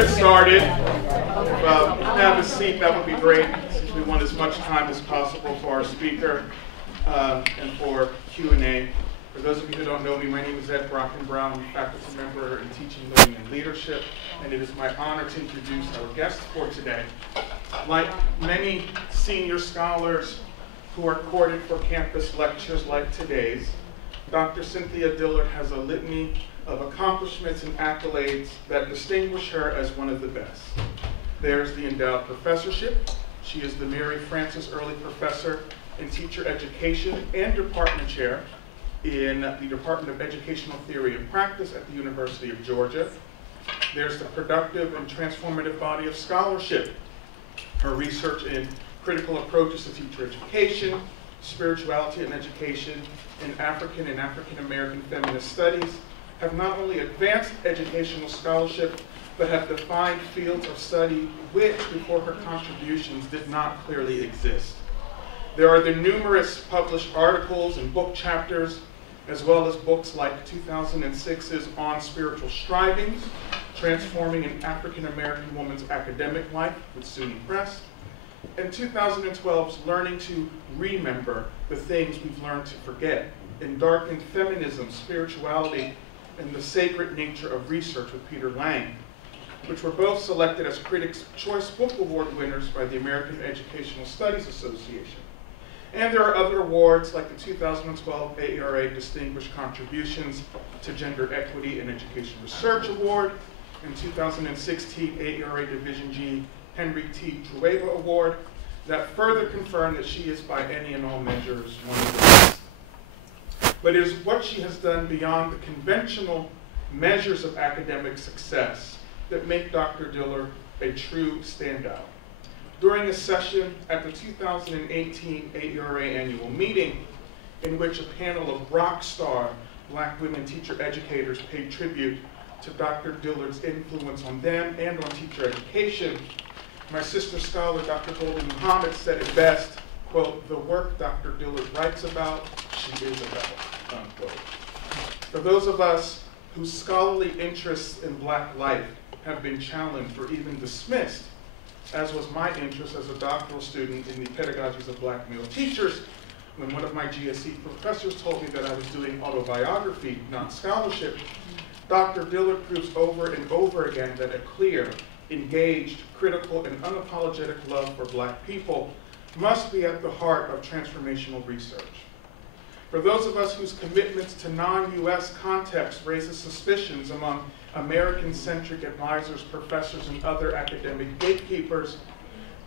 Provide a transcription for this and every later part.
get started. Have a seat, that would be great, since we want as much time as possible for our speaker and for Q&A. For those of you who don't know me, my name is Ed Brocken-Brown, faculty member in Teaching, Learning, and Leadership, and it is my honor to introduce our guest for today. Like many senior scholars who are courted for campus lectures like today's, Dr. Cynthia Dillard has a litany of accomplishments and accolades that distinguish her as one of the best. There's the endowed professorship. She is the Mary Frances Early Professor in Teacher Education and Department Chair in the Department of Educational Theory and Practice at the University of Georgia. There's the productive and transformative body of scholarship. Her research in critical approaches to teacher education, spirituality and education, and African American feminist studies have not only advanced educational scholarship, but have defined fields of study which, before her contributions, did not clearly exist. There are the numerous published articles and book chapters, as well as books like 2006's On Spiritual Strivings, Transforming an African American Woman's Academic Life with SUNY Press, and 2012's Learning to Remember the Things We've Learned to Forget, Endarkened Feminism, Spirituality, and the Sacred Nature of Research with Peter Lang, which were both selected as Critics' Choice Book Award winners by the American Educational Studies Association. And there are other awards like the 2012 AERA Distinguished Contributions to Gender Equity in Education Research Award, and 2016 AERA Division G Henry T. Trueba Award that further confirm that she is by any and all measures one of the best. But it is what she has done beyond the conventional measures of academic success that make Dr. Dillard a true standout. During a session at the 2018 AERA annual meeting, in which a panel of rock star Black women teacher educators paid tribute to Dr. Dillard's influence on them and on teacher education, my sister scholar, Dr. Goldie Muhammad, said it best, quote, "The work Dr. Dillard writes about, she is about," unquote. For those of us whose scholarly interests in Black life have been challenged or even dismissed, as was my interest as a doctoral student in the pedagogies of Black male teachers, when one of my GSE professors told me that I was doing autobiography, not scholarship, Dr. Dillard proves over and over again that a clear, engaged, critical, and unapologetic love for Black people must be at the heart of transformational research. For those of us whose commitments to non-US context raises suspicions among American-centric advisors, professors, and other academic gatekeepers,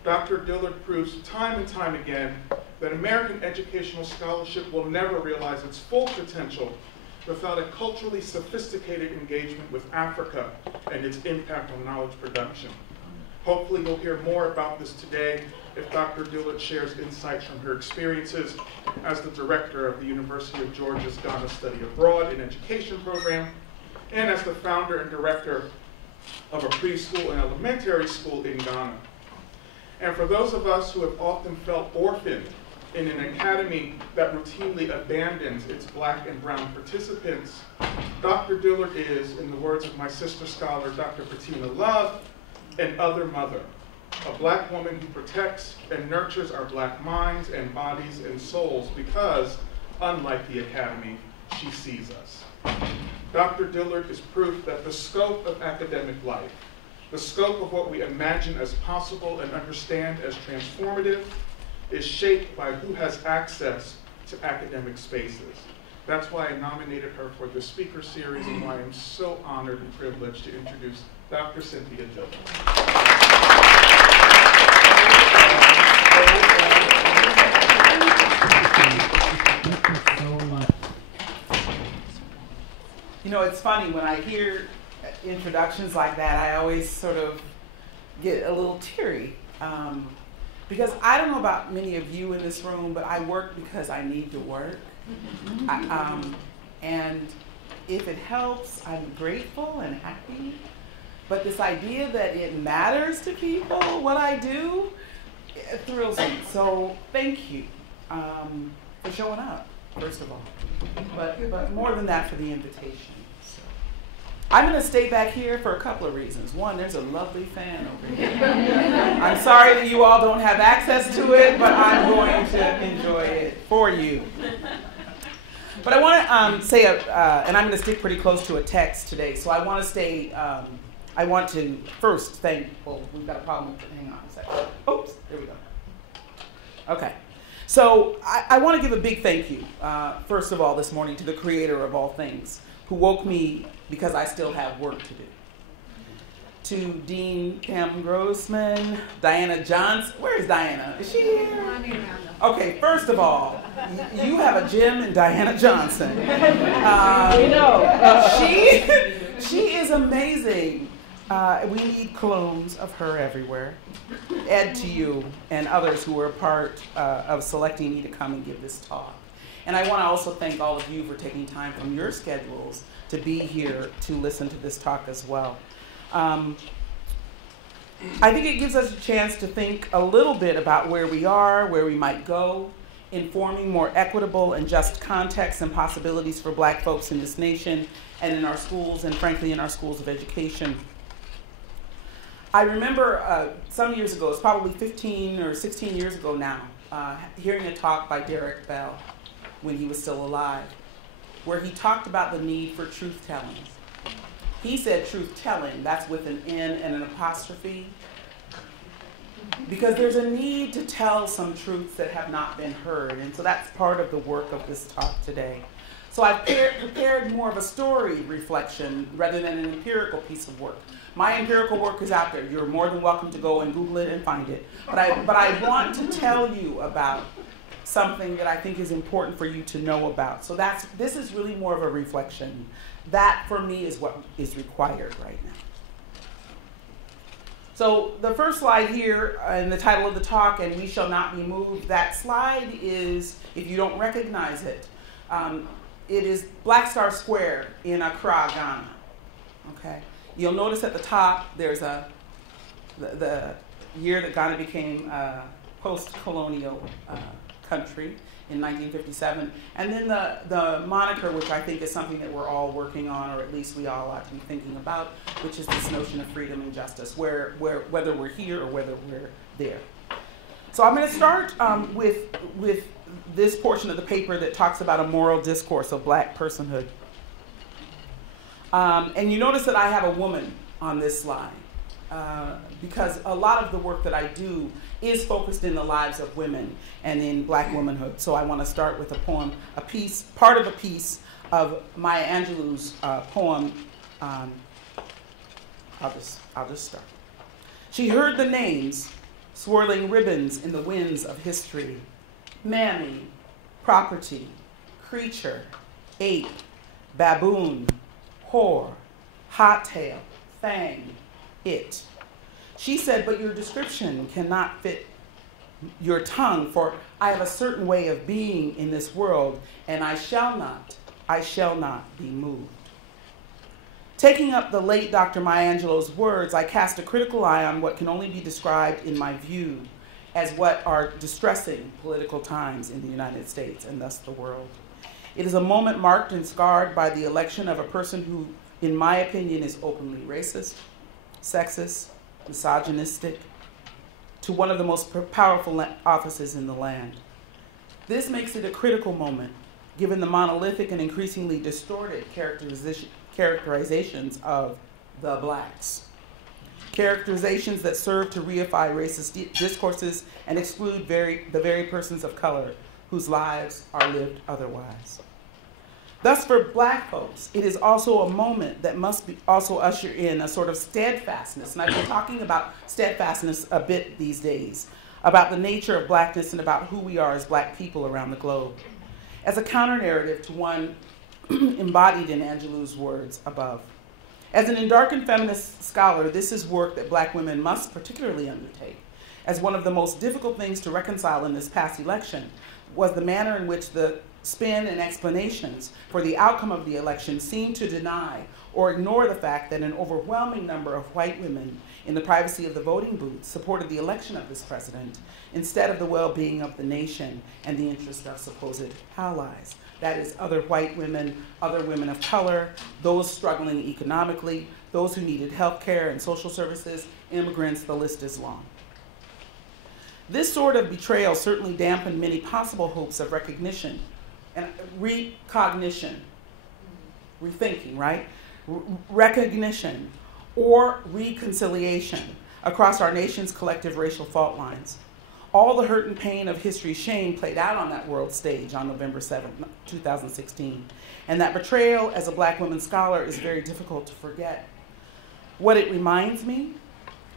Dr. Dillard proves time and time again that American educational scholarship will never realize its full potential without a culturally sophisticated engagement with Africa and its impact on knowledge production. Hopefully you'll hear more about this today if Dr. Dillard shares insights from her experiences as the director of the University of Georgia's Ghana Study Abroad in Education program, and as the founder and director of a preschool and elementary school in Ghana. And for those of us who have often felt orphaned in an academy that routinely abandons its Black and brown participants, Dr. Dillard is, in the words of my sister scholar, Dr. Bettina Love, an other mother, a Black woman who protects and nurtures our Black minds and bodies and souls because, unlike the academy, she sees us. Dr. Dillard is proof that the scope of academic life, the scope of what we imagine as possible and understand as transformative, is shaped by who has access to academic spaces. That's why I nominated her for this speaker series and why I'm so honored and privileged to introduce Dr. Cynthia Dillard. You know, it's funny, when I hear introductions like that, I always sort of get a little teary. Because I don't know about many of you in this room, but I work because I need to work. And if it helps, I'm grateful and happy. But this idea that it matters to people, what I do, it thrills me. So thank you for showing up, first of all. But more than that, for the invitation. So. I'm going to stay back here for a couple of reasons. One, there's a lovely fan over here. I'm sorry that you all don't have access to it, but I'm going to enjoy it for you. But I want to say, and I'm going to stick pretty close to a text today, so I want to stay, I want to first thank, oh, we've got a problem, hang on a second. Oops, there we go. Okay. So I want to give a big thank you, first of all, this morning to the creator of all things, who woke me because I still have work to do. To Dean Pam Grossman, Diana Johnson. Where is Diana? Is she here? Okay, first of all, you have a gem in Diana Johnson. She is amazing. We need clones of her everywhere. Ed, to you and others who were part of selecting me to come and give this talk. And I want to also thank all of you for taking time from your schedules to be here to listen to this talk as well. I think it gives us a chance to think a little bit about where we are, where we might go, informing more equitable and just contexts and possibilities for Black folks in this nation and in our schools, and frankly in our schools of education. I remember some years ago, it's probably 15 or 16 years ago now, hearing a talk by Derek Bell when he was still alive, where he talked about the need for truth-telling. He said truth-telling, that's with an N and an apostrophe, because there's a need to tell some truths that have not been heard, and so that's part of the work of this talk today. So I've prepared more of a story reflection rather than an empirical piece of work. My empirical work is out there. You're more than welcome to go and Google it and find it. But I want to tell you about something that I think is important for you to know about. So this is really more of a reflection. That, for me, is what is required right now. So the first slide here, in the title of the talk, "And We Shall Not Be Moved," that slide is, if you don't recognize it, it is Black Star Square in Accra, Ghana. Okay. You'll notice at the top there's the year that Ghana became a post-colonial country in 1957, and then the moniker, which I think is something that we're all working on, or at least we all ought to be thinking about, which is this notion of freedom and justice, whether we're here or whether we're there. So I'm going to start with this portion of the paper that talks about a moral discourse of Black personhood. And you notice that I have a woman on this slide because a lot of the work that I do is focused in the lives of women and in Black womanhood. So I want to start with a poem, part of a piece of Maya Angelou's poem. I'll just start. She heard the names, swirling ribbons in the winds of history: mammy, property, creature, ape, baboon, whore, hot tail, fang, it. She said, "But your description cannot fit your tongue, for I have a certain way of being in this world, and I shall not be moved." Taking up the late Dr. Maya Angelou's words, I cast a critical eye on what can only be described in my view as what are distressing political times in the United States and thus the world. It is a moment marked and scarred by the election of a person who, in my opinion, is openly racist, sexist, misogynistic, to one of the most powerful offices in the land. This makes it a critical moment, given the monolithic and increasingly distorted characterizations of the Blacks. Characterizations that serve to reify racist discourses and exclude the very persons of color whose lives are lived otherwise. Thus, for Black folks, it is also a moment that must also usher in a sort of steadfastness, and I've been talking about steadfastness a bit these days, about the nature of Blackness and about who we are as Black people around the globe, as a counter-narrative to one embodied in Angelou's words above. As an Endarkened feminist scholar, this is work that Black women must particularly undertake, as one of the most difficult things to reconcile in this past election was the manner in which the spin and explanations for the outcome of the election seemed to deny or ignore the fact that an overwhelming number of white women in the privacy of the voting booth supported the election of this president instead of the well-being of the nation and the interest of supposed allies. That is other white women, other women of color, those struggling economically, those who needed health care and social services, immigrants, the list is long. This sort of betrayal certainly dampened many possible hopes of recognition and recognition, rethinking, right? Recognition or reconciliation across our nation's collective racial fault lines. All the hurt and pain of history's shame played out on that world stage on November 7, 2016. And that betrayal as a Black woman scholar is very difficult to forget. What it reminds me,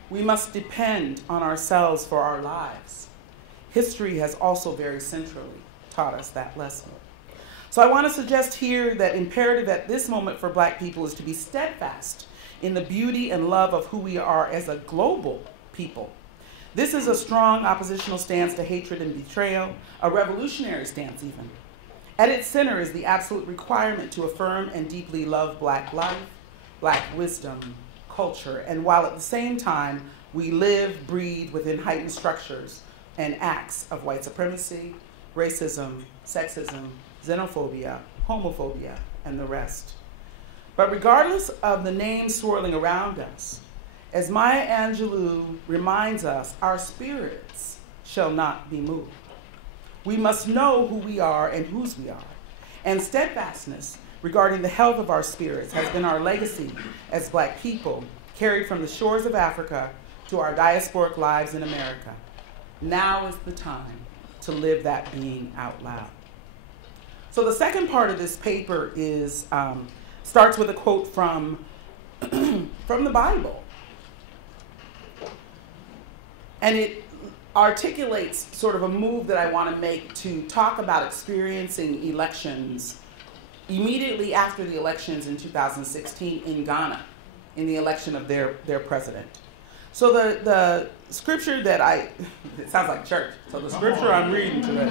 we must depend on ourselves for our lives. History has also very centrally taught us that lesson. So I want to suggest here that imperative at this moment for Black people is to be steadfast in the beauty and love of who we are as a global people. This is a strong oppositional stance to hatred and betrayal, a revolutionary stance even. At its center is the absolute requirement to affirm and deeply love Black life, Black wisdom, culture, and while at the same time we live, breathe within heightened structures and acts of white supremacy, racism, sexism, xenophobia, homophobia, and the rest. But regardless of the names swirling around us, as Maya Angelou reminds us, our spirits shall not be moved. We must know who we are and whose we are. And steadfastness regarding the health of our spirits has been our legacy as Black people, carried from the shores of Africa to our diasporic lives in America. Now is the time to live that being out loud. So the second part of this paper is, starts with a quote from the Bible. And it articulates sort of a move that I want to make to talk about experiencing elections immediately after the elections in 2016 in Ghana, in the election of their president. So the scripture that it sounds like church, so the scripture I'm reading today.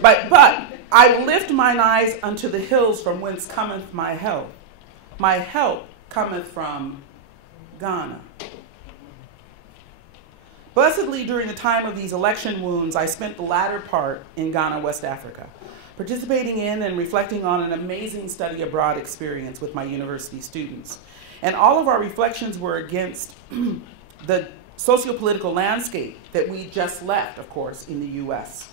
But I lift mine eyes unto the hills from whence cometh my help. My help cometh from Ghana. Blessedly, during the time of these election wounds, I spent the latter part in Ghana, West Africa, participating in and reflecting on an amazing study abroad experience with my university students. And all of our reflections were against the socio-political landscape that we just left, of course, in the US.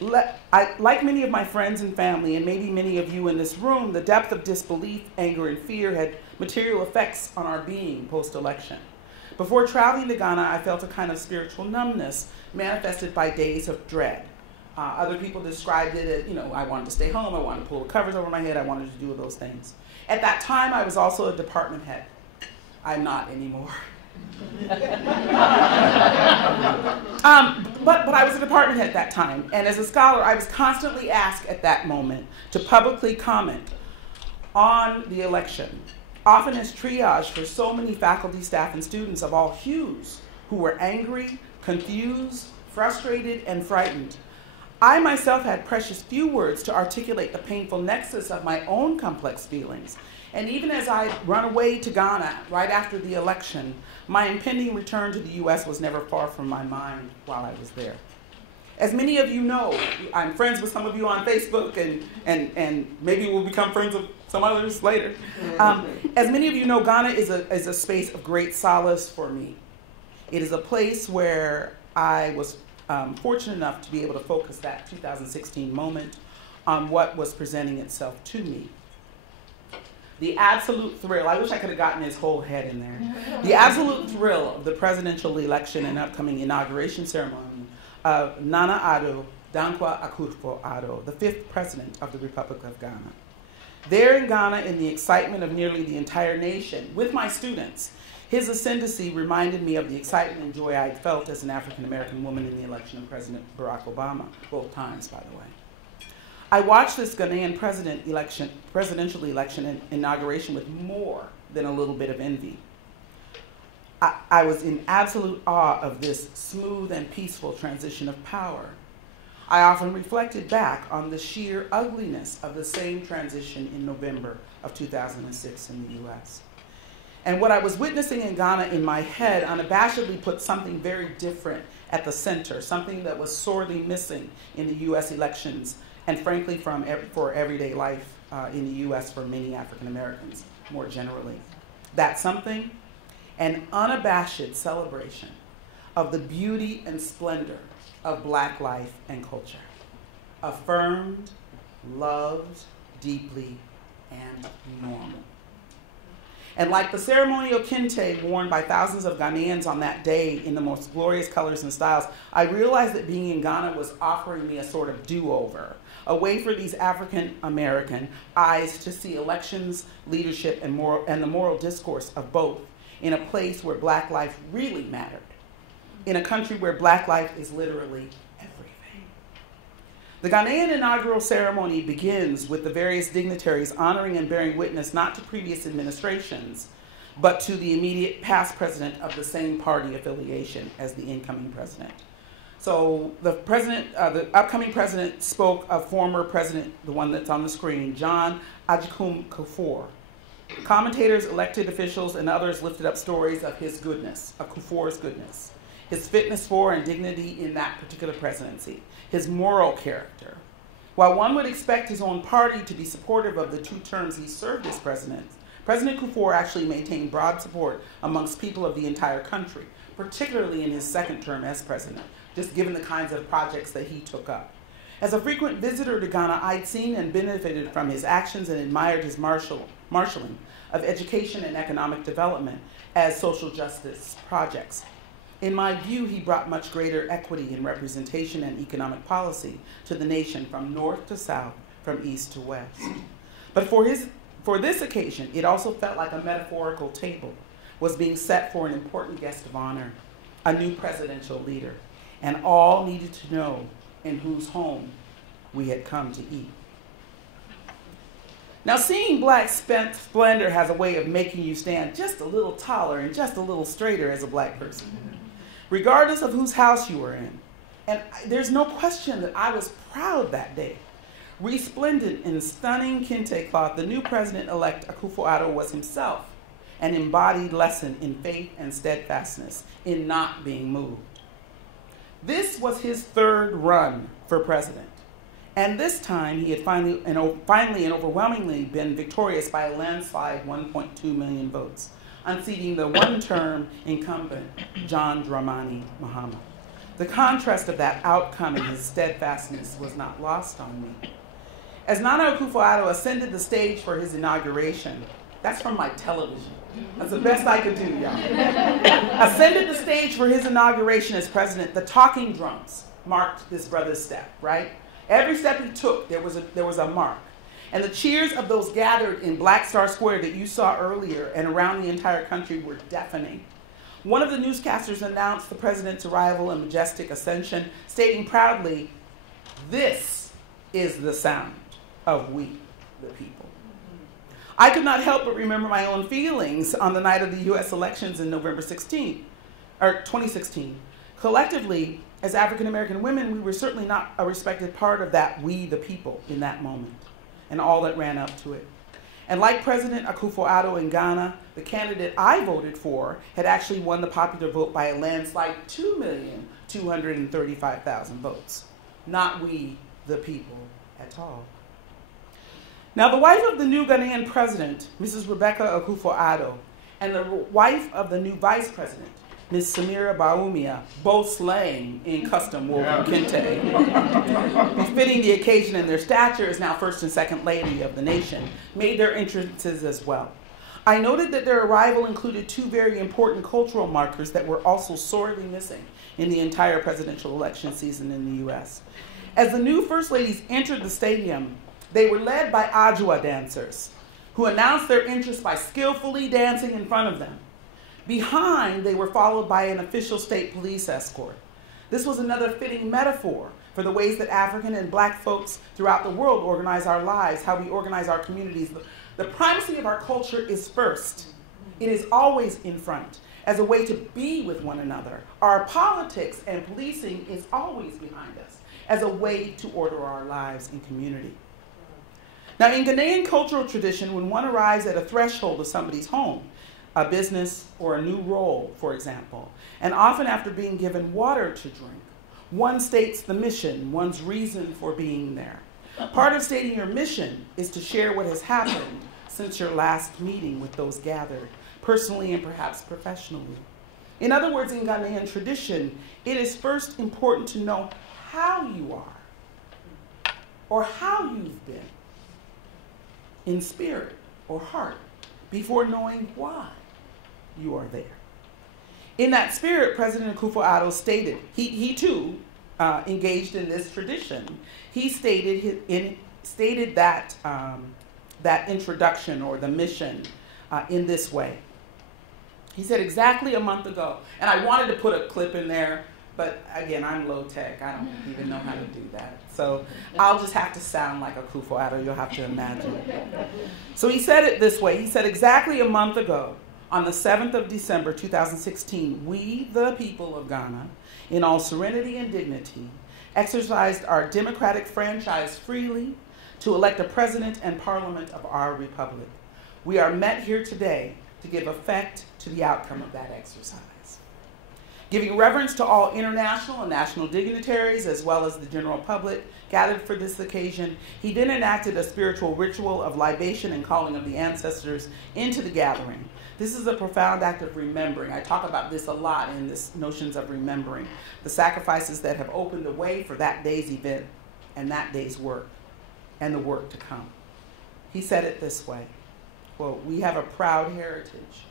Like many of my friends and family, and maybe many of you in this room, the depth of disbelief, anger, and fear had material effects on our being post-election. Before traveling to Ghana, I felt a kind of spiritual numbness manifested by days of dread. Other people described it as, I wanted to stay home, I wanted to pull the covers over my head, I wanted to do those things. At that time, I was also a department head. I'm not anymore. But I was a department head at that time, and as a scholar, I was constantly asked at that moment to publicly comment on the election, often as triage for so many faculty, staff, and students of all hues who were angry, confused, frustrated, and frightened. I myself had precious few words to articulate the painful nexus of my own complex feelings. And even as I run away to Ghana right after the election, my impending return to the US was never far from my mind while I was there. As many of you know, I'm friends with some of you on Facebook, and maybe we'll become friends with some others later. As many of you know, Ghana is a space of great solace for me. It is a place where I was fortunate enough to be able to focus that 2016 moment on what was presenting itself to me. The absolute thrill, I wish I could have gotten his whole head in there. The absolute thrill of the presidential election and upcoming inauguration ceremony of Nana Addo Dankwa Akufo-Addo, the 5th president of the Republic of Ghana. There in Ghana, in the excitement of nearly the entire nation, with my students, his ascendancy reminded me of the excitement and joy I felt as an African-American woman in the election of President Barack Obama, both times, by the way. I watched this Ghanaian presidential election and inauguration with more than a little bit of envy. I was in absolute awe of this smooth and peaceful transition of power. I often reflected back on the sheer ugliness of the same transition in November of 2006 in the US. And what I was witnessing in Ghana in my head unabashedly put something very different at the center, something that was sorely missing in the US elections, and frankly for everyday life in the US for many African Americans more generally. That something, an unabashed celebration of the beauty and splendor of Black life and culture, affirmed, loved deeply, and normal. And like the ceremonial kente worn by thousands of Ghanaians on that day in the most glorious colors and styles, I realized that being in Ghana was offering me a sort of do-over, a way for these African American eyes to see elections, leadership, and the moral discourse of both in a place where Black life really mattered, in a country where Black life is literally everything. The Ghanaian inaugural ceremony begins with the various dignitaries honoring and bearing witness not to previous administrations, but to the immediate past president of the same party affiliation as the incoming president. So the upcoming president spoke of former president, the one that's on the screen, John Agyekum Kufuor. Commentators, elected officials, and others lifted up stories of his goodness, of Kufuor's goodness, his fitness for and dignity in that particular presidency, his moral character. While one would expect his own party to be supportive of the 2 terms he served as president, President Kufuor actually maintained broad support amongst people of the entire country, particularly in his 2nd term as president, just given the kinds of projects that he took up. As a frequent visitor to Ghana, I'd seen and benefited from his actions and admired his marshaling of education and economic development as social justice projects. In my view, he brought much greater equity in representation and economic policy to the nation from north to south, from east to west. But for this occasion, it also felt like a metaphorical table was being set for an important guest of honor, a new presidential leader, and all needed to know in whose home we had come to eat. Now, seeing Black splendor has a way of making you stand just a little taller and just a little straighter as a Black person, regardless of whose house you were in. And there's no question that I was proud that day. Resplendent in stunning kente cloth, the new president-elect Akufo-Addo was himself an embodied lesson in faith and steadfastness, in not being moved. This was his 3rd run for president. And this time, he had finally and overwhelmingly been victorious by a landslide 1.2 million votes, unseating the 1-term incumbent, John Dramani Mahama. The contrast of that outcome and his steadfastness was not lost on me. As Nana Akufo-Addo ascended the stage for his inauguration, that's from my television. That's the best I could do, y'all. Ascended the stage for his inauguration as president, the talking drums marked this brother's step, right? Every step he took, there was a mark. And the cheers of those gathered in Black Star Square that you saw earlier and around the entire country were deafening. One of the newscasters announced the president's arrival and majestic ascension, stating proudly, "This is the sound of we, the people." I could not help but remember my own feelings on the night of the US elections in November 2016. Collectively, as African American women, we were certainly not a respected part of that we, the people, in that moment, and all that ran up to it. And like President Akufo-Addo in Ghana, the candidate I voted for had actually won the popular vote by a landslide 2,235,000 votes. Not we, the people, at all. Now, the wife of the new Ghanaian president, Mrs. Rebecca Akufo-Addo, and the wife of the new vice president, Ms. Samira Baumia, both slaying in custom woven kente, befitting the occasion and their stature as now first and second lady of the nation, made their entrances as well. I noted that their arrival included 2 very important cultural markers that were also sorely missing in the entire presidential election season in the US. As the new first ladies entered the stadium, they were led by Ajua dancers, who announced their interest by skillfully dancing in front of them. Behind, they were followed by an official state police escort. This was another fitting metaphor for the ways that African and Black folks throughout the world organize our lives, how we organize our communities. The primacy of our culture is first. It is always in front, as a way to be with one another. Our politics and policing is always behind us, as a way to order our lives in community. Now, in Ghanaian cultural tradition, when one arrives at a threshold of somebody's home, a business, or a new role, for example, and often after being given water to drink, one states the mission, one's reason for being there. Part of stating your mission is to share what has happened since your last meeting with those gathered, personally and perhaps professionally. In other words, in Ghanaian tradition, it is first important to know how you are, or how you've been, in spirit or heart, before knowing why you are there. In that spirit, President Akufo-Addo stated, he too engaged in this tradition. He stated that, that introduction or the mission in this way. He said exactly a month ago, and I wanted to put a clip in there, but again, I'm low tech. I don't even know how to do that. So I'll just have to sound like Akufo-Addo. You'll have to imagine. So he said it this way. He said exactly a month ago, on the 7th of December, 2016, we, the people of Ghana, in all serenity and dignity, exercised our democratic franchise freely to elect a president and parliament of our republic. We are met here today to give effect to the outcome of that exercise. Giving reverence to all international and national dignitaries, as well as the general public gathered for this occasion, he then enacted a spiritual ritual of libation and calling of the ancestors into the gathering. This is a profound act of remembering. I talk about this a lot in this notions of remembering, the sacrifices that have opened the way for that day's event and that day's work, and the work to come. He said it this way, quote, "We have a proud heritage.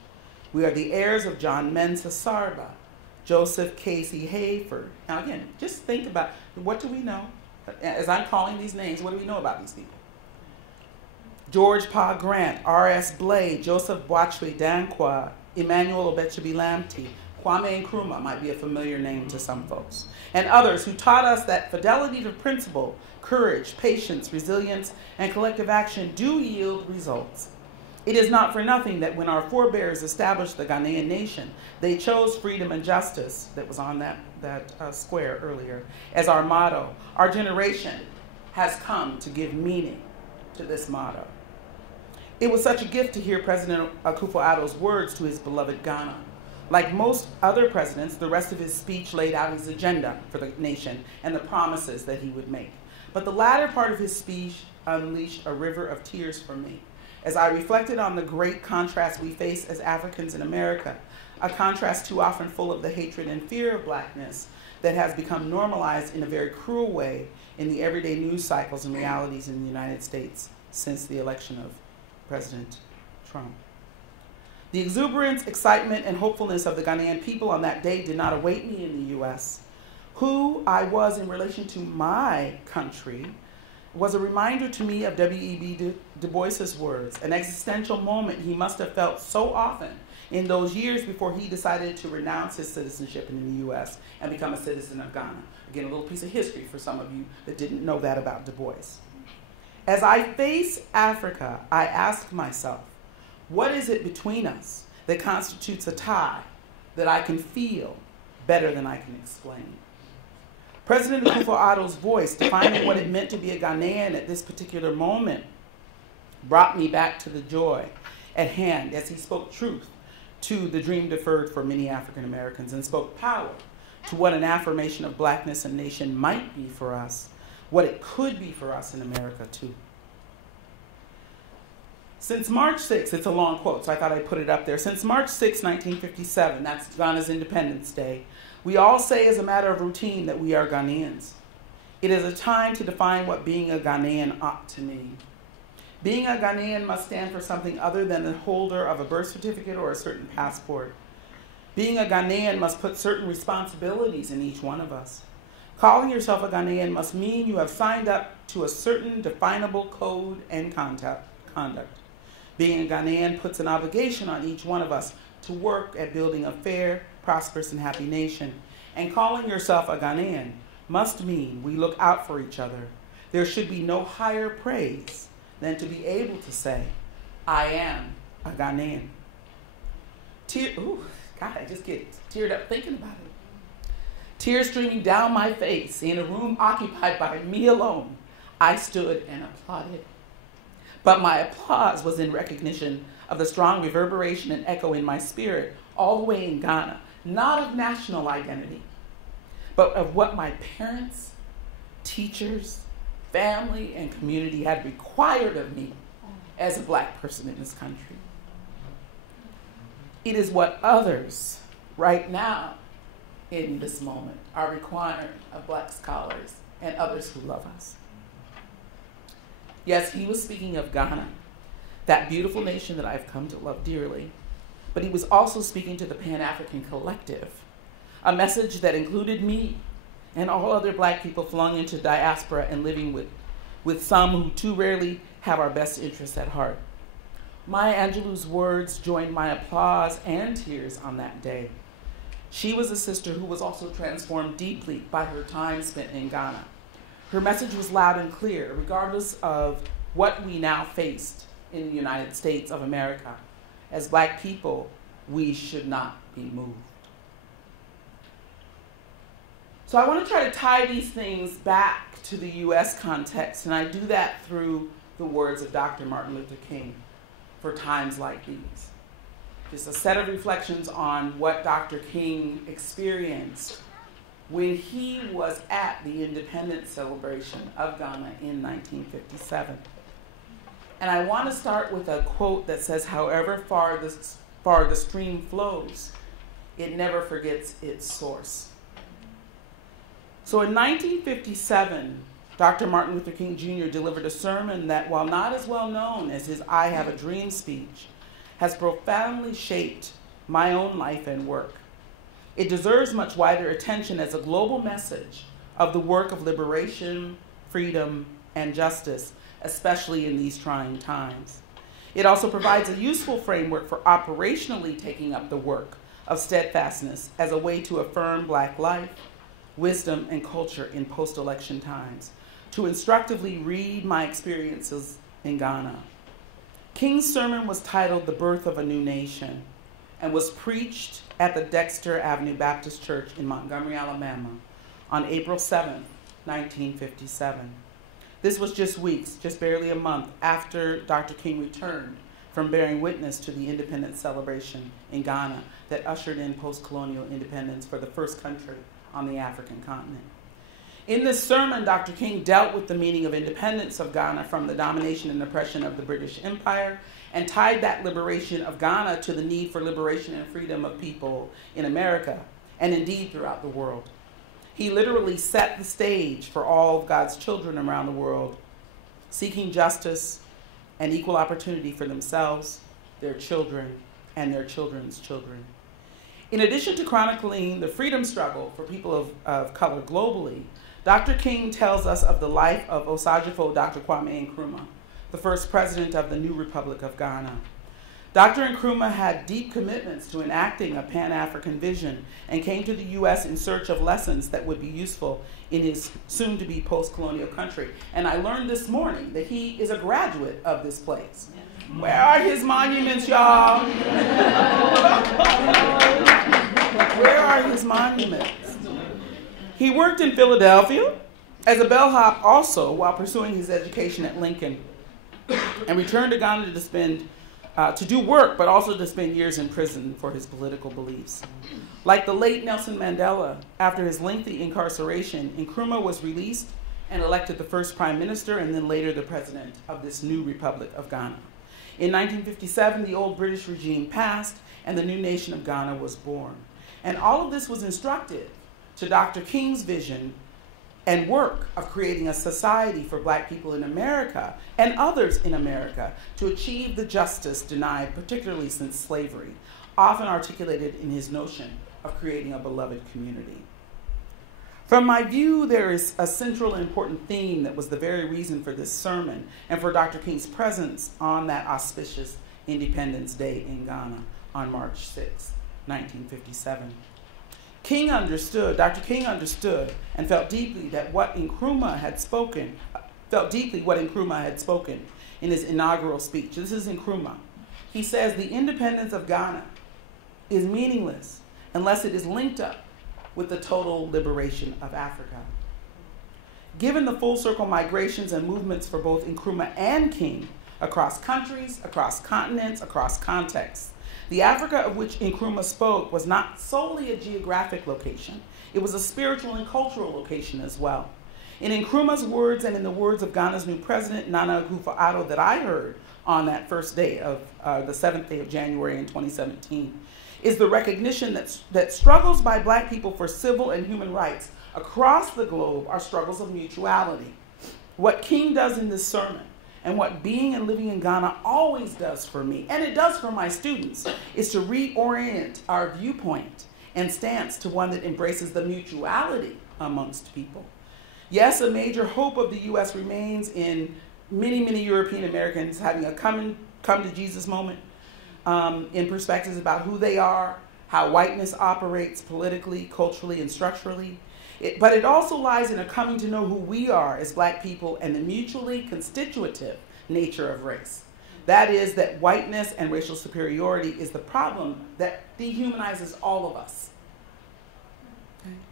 We are the heirs of John Mensah Sarba, Joseph Casey Hayford." Now again, just think about, what do we know? As I'm calling these names, what do we know about these people? George Pa Grant, R.S. Blade, Joseph Boachwe Dankwa, Emmanuel Obechebi-Lamte, Kwame Nkrumah might be a familiar name to some folks, and others who taught us that fidelity to principle, courage, patience, resilience, and collective action do yield results. It is not for nothing that when our forebears established the Ghanaian nation, they chose freedom and justice, that was on that square earlier, as our motto. Our generation has come to give meaning to this motto. It was such a gift to hear President Akufo-Addo's words to his beloved Ghana. Like most other presidents, the rest of his speech laid out his agenda for the nation and the promises that he would make. But the latter part of his speech unleashed a river of tears for me, as I reflected on the great contrast we face as Africans in America, a contrast too often full of the hatred and fear of blackness that has become normalized in a very cruel way in the everyday news cycles and realities in the United States since the election of President Trump. The exuberance, excitement, and hopefulness of the Ghanaian people on that day did not await me in the U.S. Who I was in relation to my country was a reminder to me of W.E.B. Du Bois's words, an existential moment he must have felt so often in those years before he decided to renounce his citizenship in the U.S. and become a citizen of Ghana. Again, a little piece of history for some of you that didn't know that about Du Bois. As I face Africa, I ask myself, what is it between us that constitutes a tie that I can feel better than I can explain? President Akufo-Addo's voice, defining what it meant to be a Ghanaian at this particular moment, brought me back to the joy at hand as he spoke truth to the dream deferred for many African Americans and spoke power to what an affirmation of blackness and nation might be for us, what it could be for us in America too. Since March 6th, it's a long quote, so I thought I'd put it up there. Since March 6, 1957, that's Ghana's Independence Day, we all say as a matter of routine that we are Ghanaians. It is a time to define what being a Ghanaian ought to mean. Being a Ghanaian must stand for something other than the holder of a birth certificate or a certain passport. Being a Ghanaian must put certain responsibilities in each one of us. Calling yourself a Ghanaian must mean you have signed up to a certain definable code and conduct. Being a Ghanaian puts an obligation on each one of us to work at building a fair, prosperous, and happy nation. And calling yourself a Ghanaian must mean we look out for each other. There should be no higher praise than to be able to say, I am a Ghanaian. God, I just get teared up thinking about it. Tears streaming down my face in a room occupied by me alone, I stood and applauded. But my applause was in recognition of the strong reverberation and echo in my spirit all the way in Ghana, not of national identity, but of what my parents, teachers, family, and community had required of me as a Black person in this country. It is what others right now in this moment are requiring of Black scholars and others who love us. Yes, he was speaking of Ghana, that beautiful nation that I've come to love dearly, but he was also speaking to the Pan-African collective, a message that included me and all other Black people flung into diaspora and living with some who too rarely have our best interests at heart. Maya Angelou's words joined my applause and tears on that day. She was a sister who was also transformed deeply by her time spent in Ghana. Her message was loud and clear, regardless of what we now faced in the United States of America. As Black people, we should not be moved. So I want to try to tie these things back to the US context, and I do that through the words of Dr. Martin Luther King for times like these. Just a set of reflections on what Dr. King experienced when he was at the independence celebration of Ghana in 1957. And I want to start with a quote that says, "However far the stream flows, it never forgets its source." So in 1957, Dr. Martin Luther King Jr. delivered a sermon that, while not as well known as his I Have a Dream speech, has profoundly shaped my own life and work. It deserves much wider attention as a global message of the work of liberation, freedom, and justice, especially in these trying times. It also provides a useful framework for operationally taking up the work of steadfastness as a way to affirm Black life, wisdom, and culture in post-election times, to instructively read my experiences in Ghana. King's sermon was titled "The Birth of a New Nation" and was preached at the Dexter Avenue Baptist Church in Montgomery, Alabama on April 7, 1957. This was just weeks, just barely a month after Dr. King returned from bearing witness to the independence celebration in Ghana that ushered in post-colonial independence for the first country on the African continent. In this sermon, Dr. King dealt with the meaning of independence of Ghana from the domination and oppression of the British Empire and tied that liberation of Ghana to the need for liberation and freedom of people in America and indeed throughout the world. He literally set the stage for all of God's children around the world, seeking justice and equal opportunity for themselves, their children, and their children's children. In addition to chronicling the freedom struggle for people of color globally, Dr. King tells us of the life of Osajifo Dr. Kwame Nkrumah, the first president of the new Republic of Ghana. Dr. Nkrumah had deep commitments to enacting a Pan-African vision and came to the US in search of lessons that would be useful in his soon-to-be post-colonial country. And I learned this morning that he is a graduate of this place. Where are his monuments, y'all? Where are his monuments? He worked in Philadelphia as a bellhop also while pursuing his education at Lincoln, and returned to Ghana to do work, but also to spend years in prison for his political beliefs. Like the late Nelson Mandela, after his lengthy incarceration, Nkrumah was released and elected the first prime minister and then later the president of this new Republic of Ghana. In 1957, the old British regime passed and the new nation of Ghana was born. And all of this was instructed to Dr. King's vision and work of creating a society for Black people in America and others in America to achieve the justice denied, particularly since slavery, often articulated in his notion of creating a beloved community. From my view, there is a central and important theme that was the very reason for this sermon and for Dr. King's presence on that auspicious Independence Day in Ghana on March 6, 1957. Dr. King understood and felt deeply what Nkrumah had spoken in his inaugural speech. This is Nkrumah. He says, "The independence of Ghana is meaningless unless it is linked up with the total liberation of Africa." Given the full circle migrations and movements for both Nkrumah and King, across countries, across continents, across contexts. The Africa of which Nkrumah spoke was not solely a geographic location. It was a spiritual and cultural location as well. In Nkrumah's words and in the words of Ghana's new president, Nana Akufo-Addo, that I heard on that first day of the 7th day of January in 2017, is the recognition that struggles by Black people for civil and human rights across the globe are struggles of mutuality. What King does in this sermon, and what being and living in Ghana always does for me, and it does for my students, is to reorient our viewpoint and stance to one that embraces the mutuality amongst people. Yes, a major hope of the U.S. remains in many, many European Americans having a come to Jesus moment in perspectives about who they are, how whiteness operates politically, culturally, and structurally. But it also lies in a coming to know who we are as Black people and the mutually constitutive nature of race. That is, that whiteness and racial superiority is the problem that dehumanizes all of us.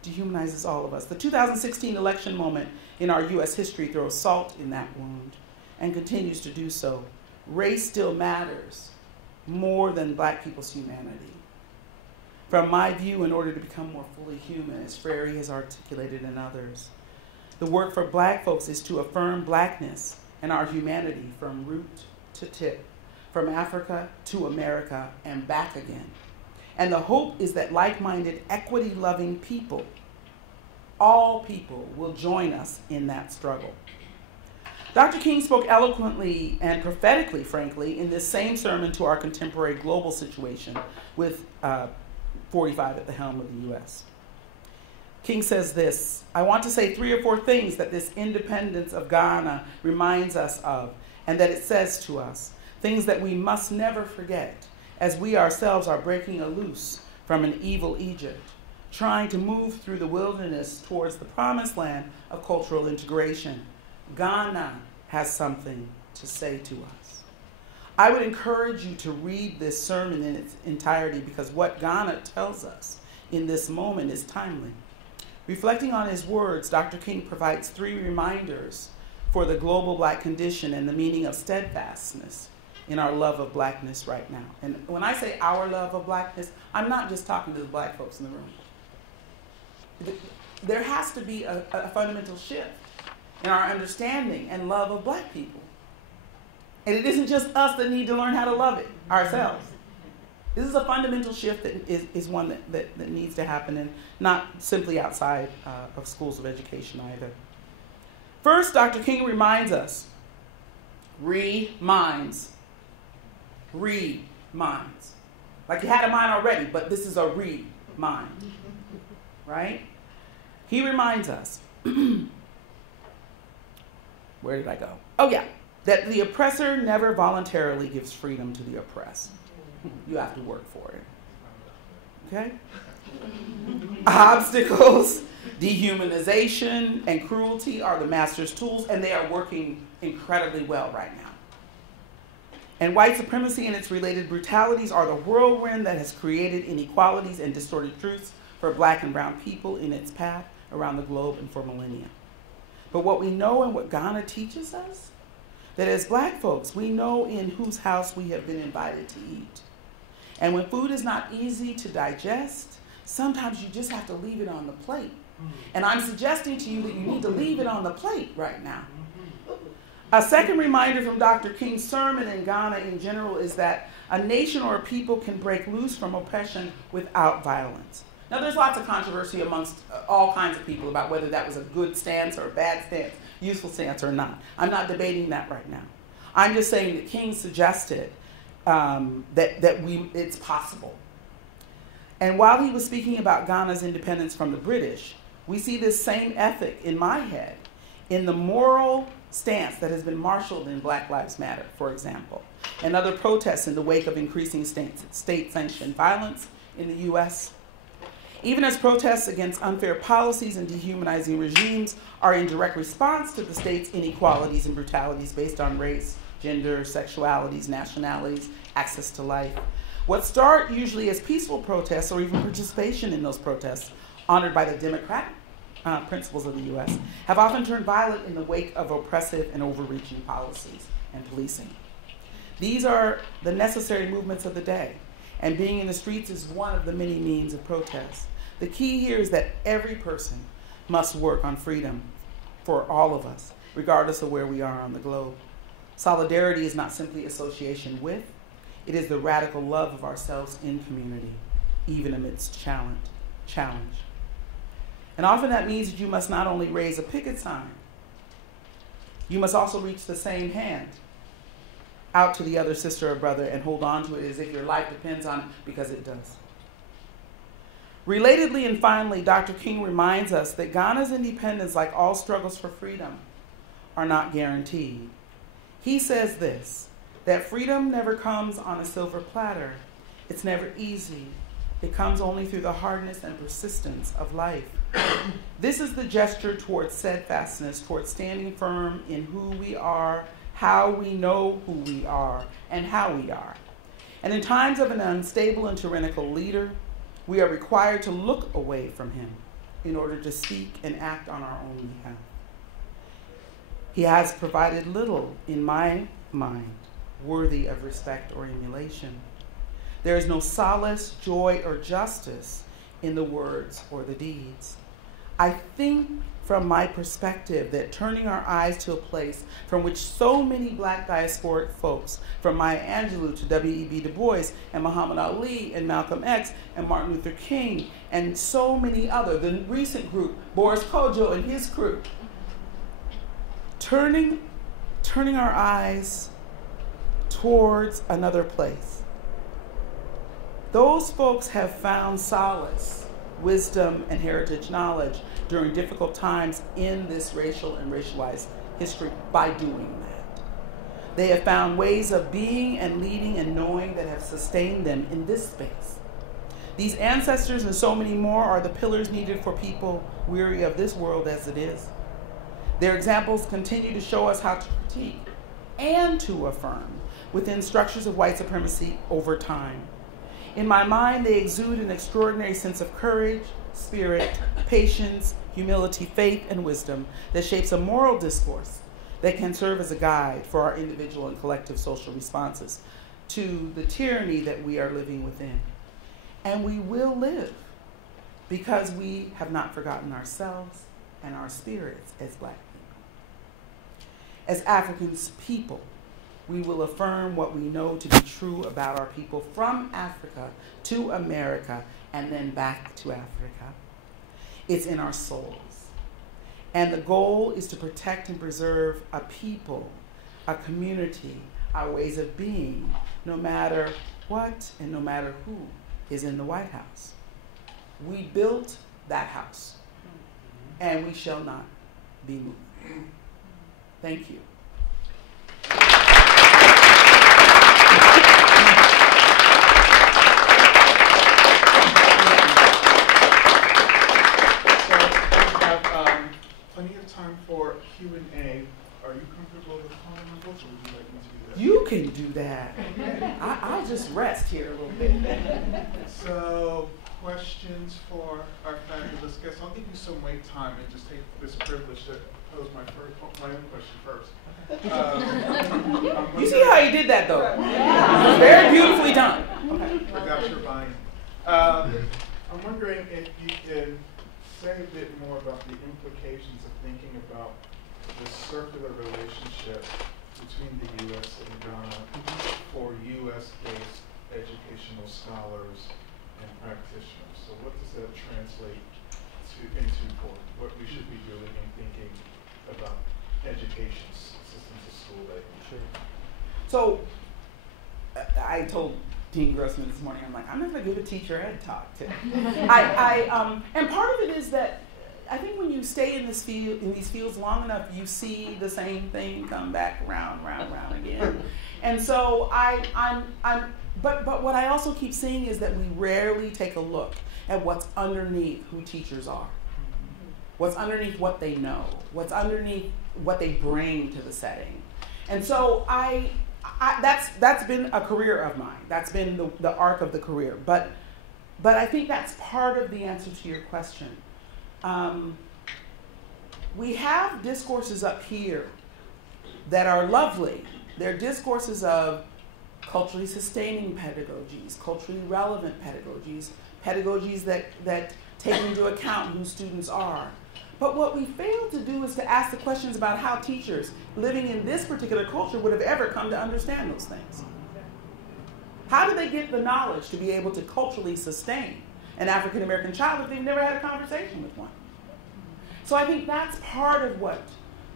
Dehumanizes all of us. The 2016 election moment in our U.S. history throws salt in that wound and continues to do so. Race still matters more than Black people's humanity. From my view, in order to become more fully human, as Frary has articulated and others, the work for Black folks is to affirm Blackness and our humanity from root to tip, from Africa to America and back again. And the hope is that like-minded, equity-loving people, all people, will join us in that struggle. Dr. King spoke eloquently and prophetically, frankly, in this same sermon to our contemporary global situation with 45 at the helm of the U.S. King says this: I want to say 3 or 4 things that this independence of Ghana reminds us of, and that it says to us, things that we must never forget, as we ourselves are breaking loose from an evil Egypt, trying to move through the wilderness towards the promised land of cultural integration. Ghana has something to say to us. I would encourage you to read this sermon in its entirety, because what Ghana tells us in this moment is timely. Reflecting on his words, Dr. King provides 3 reminders for the global Black condition and the meaning of steadfastness in our love of Blackness right now. And when I say our love of Blackness, I'm not just talking to the Black folks in the room. There has to be a fundamental shift in our understanding and love of Black people. And it isn't just us that need to learn how to love it ourselves. This is a fundamental shift that is one that needs to happen, and not simply outside of schools of education either. First, Dr. King reminds us, reminds. Like you had a mind already, but this is a remind, right? He reminds us, where did I go? Oh yeah, that the oppressor never voluntarily gives freedom to the oppressed. You have to work for it, okay? Obstacles, dehumanization, and cruelty are the master's tools, and they are working incredibly well right now. And white supremacy and its related brutalities are the whirlwind that has created inequalities and distorted truths for Black and brown people in its path around the globe and for millennia. But what we know and what Ghana teaches us, that as Black folks, we know in whose house we have been invited to eat. And when food is not easy to digest, sometimes you just have to leave it on the plate. And I'm suggesting to you that you need to leave it on the plate right now. A second reminder from Dr. King's sermon in Ghana in general is that a nation or a people can break loose from oppression without violence. Now, there's lots of controversy amongst all kinds of people about whether that was a good stance or a bad stance, useful stance or not. I'm not debating that right now. I'm just saying that King suggested it's possible. And while he was speaking about Ghana's independence from the British, we see this same ethic in my head in the moral stance that has been marshaled in Black Lives Matter, for example, and other protests in the wake of increasing state-sanctioned violence in the U.S. Even as protests against unfair policies and dehumanizing regimes are in direct response to the state's inequalities and brutalities based on race, gender, sexualities, nationalities, access to life. What start usually as peaceful protests or even participation in those protests, honored by the democratic principles of the U.S., have often turned violent in the wake of oppressive and overreaching policies and policing. These are the necessary movements of the day, and being in the streets is one of the many means of protest. The key here is that every person must work on freedom for all of us, regardless of where we are on the globe. Solidarity is not simply association with, it is the radical love of ourselves in community, even amidst challenge. And often that means that you must not only raise a picket sign, you must also reach the same hand out to the other sister or brother and hold on to it as if your life depends on it, because it does. Relatedly and finally, Dr. King reminds us that Ghana's independence, like all struggles for freedom, are not guaranteed. He says this, that freedom never comes on a silver platter. It's never easy. It comes only through the hardness and persistence of life. This is the gesture towards steadfastness, towards standing firm in who we are, how we know who we are, and how we are. And in times of an unstable and tyrannical leader, we are required to look away from him in order to speak and act on our own behalf. He has provided little, in my mind, worthy of respect or emulation. There is no solace, joy, or justice in the words or the deeds. I think from my perspective that turning our eyes to a place from which so many Black diasporic folks, from Maya Angelou to W.E.B. Du Bois and Muhammad Ali and Malcolm X and Martin Luther King and so many others, the recent group, Boris Kodjoe and his crew, turning our eyes towards another place. Those folks have found solace, wisdom, and heritage knowledge during difficult times in this racial and racialized history by doing that. They have found ways of being and leading and knowing that have sustained them in this space. These ancestors and so many more are the pillars needed for people weary of this world as it is. Their examples continue to show us how to critique and to affirm within structures of white supremacy over time. In my mind, they exude an extraordinary sense of courage, spirit, patience, humility, faith, and wisdom that shapes a moral discourse that can serve as a guide for our individual and collective social responses to the tyranny that we are living within. And we will live because we have not forgotten ourselves and our spirits as Black people. As African people, we will affirm what we know to be true about our people from Africa to America and then back to Africa. It's in our souls. And the goal is to protect and preserve a people, a community, our ways of being, no matter what and no matter who is in the White House. We built that house, and we shall not be moved. Thank you. Plenty of time for Q&A. Are you comfortable with calling my books, or would you like me to do that? You can do that. I'll just rest here a little bit. So, questions for our fabulous guests. I'll give you some wait time and just take this privilege to pose my own question first. You see how he did that, though? Very beautifully done. I got your buy-in. I'm wondering if you can say a bit more about the implications of thinking about the circular relationship between the U.S. and Ghana for U.S.-based educational scholars and practitioners. So what does that translate into for what we should be doing and thinking about education systems of school ed? Sure. So I told Dean Grossman this morning, I'm like, I'm not going to give a teacher ed talk today. And part of it is that I think when you stay in these fields long enough, you see the same thing come back round again. And so but what I also keep seeing is that we rarely take a look at what's underneath who teachers are, what's underneath what they know, what's underneath what they bring to the setting. And so that's been a career of mine. That's been the arc of the career. But I think that's part of the answer to your question. We have discourses up here that are lovely. They're discourses of culturally sustaining pedagogies, culturally relevant pedagogies, pedagogies that take into account who students are. But what we fail to do is to ask the questions about how teachers living in this particular culture would have ever come to understand those things. How do they get the knowledge to be able to culturally sustain an African American child if they've never had a conversation with one? So I think that's part of what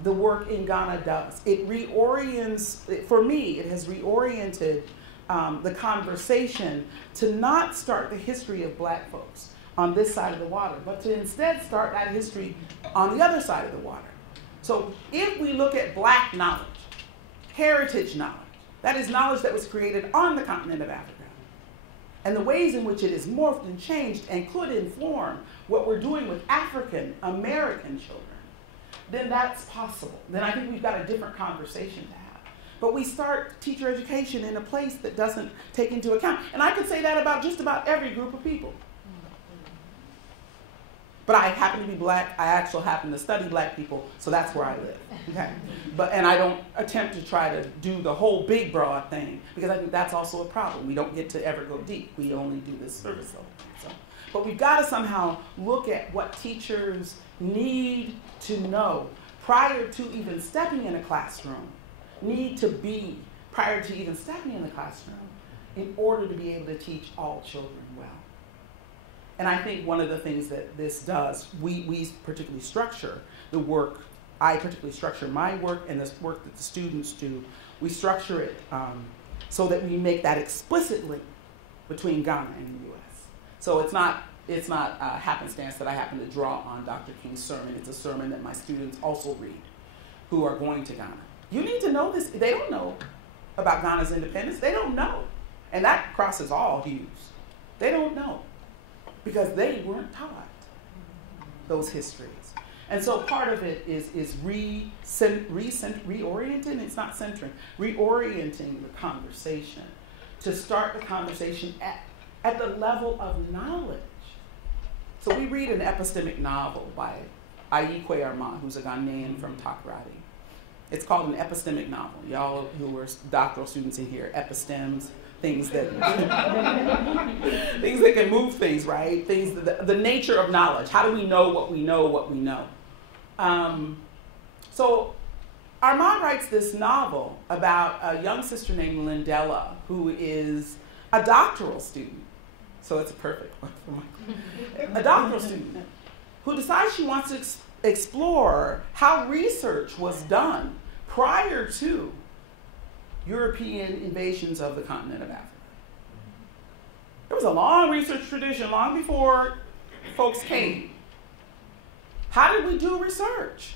the work in Ghana does. It reorients, for me, it has reoriented the conversation to not start the history of Black folks on this side of the water, but to instead start that history on the other side of the water. So if we look at Black knowledge, heritage knowledge, that is knowledge that was created on the continent of Africa, and the ways in which it is morphed and changed and could inform what we're doing with African American children, then that's possible. Then I think we've got a different conversation to have. But we start teacher education in a place that doesn't take into account. And I could say that about just about every group of people. But I happen to be Black. I actually happen to study Black people, so that's where I live. Okay? And I don't attempt to try to do the whole big, broad thing, because I think that's also a problem. We don't get to ever go deep. We only do this surface level. So. But we've got to somehow look at what teachers need to know prior to even stepping in a classroom, need to be prior to even stepping in the classroom, in order to be able to teach all children well. And I think one of the things that this does, we particularly structure the work, I particularly structure my work and this work that the students do, we structure it so that we make that explicit link between Ghana and the US. So it's not happenstance that I happen to draw on Dr. King's sermon. It's a sermon that my students also read who are going to Ghana. You need to know this. They don't know about Ghana's independence. They don't know. And that crosses all hues. They don't know because they weren't taught those histories. And so part of it is reorienting, it's not centering, reorienting the conversation to start the conversation at the level of knowledge. So we read an epistemic novel by Ayikwe Armah, who's a Ghanaian from Takoradi. It's called an epistemic novel. Y'all who are doctoral students in here, epistems, things that things that can move things, right? Things the nature of knowledge. How do we know what we know, what we know? So Armah writes this novel about a young sister named Lindella, who is a doctoral student. So it's a perfect one for my a doctoral student who decides she wants to explore how research was done prior to European invasions of the continent of Africa. There was a long research tradition long before folks came. How did we do research?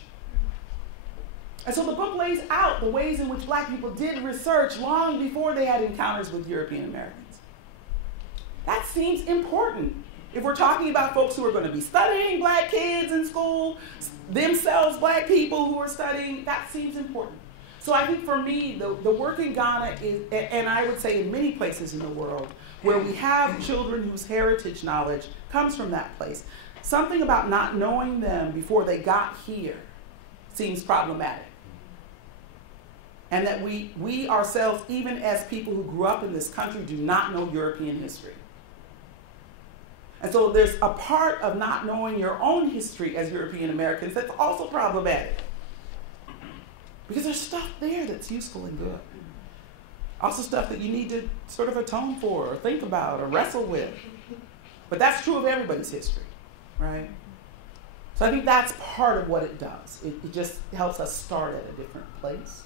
And so the book lays out the ways in which Black people did research long before they had encounters with European Americans. That seems important. If we're talking about folks who are going to be studying Black kids in school, themselves Black people who are studying, that seems important. So I think for me, the work in Ghana is, and I would say in many places in the world, where we have children whose heritage knowledge comes from that place, something about not knowing them before they got here seems problematic. And that we ourselves, even as people who grew up in this country, do not know European history. And so there's a part of not knowing your own history as European Americans that's also problematic. Because there's stuff there that's useful and good. Also stuff that you need to sort of atone for or think about or wrestle with. But that's true of everybody's history, right? So I think that's part of what it does. It just helps us start at a different place.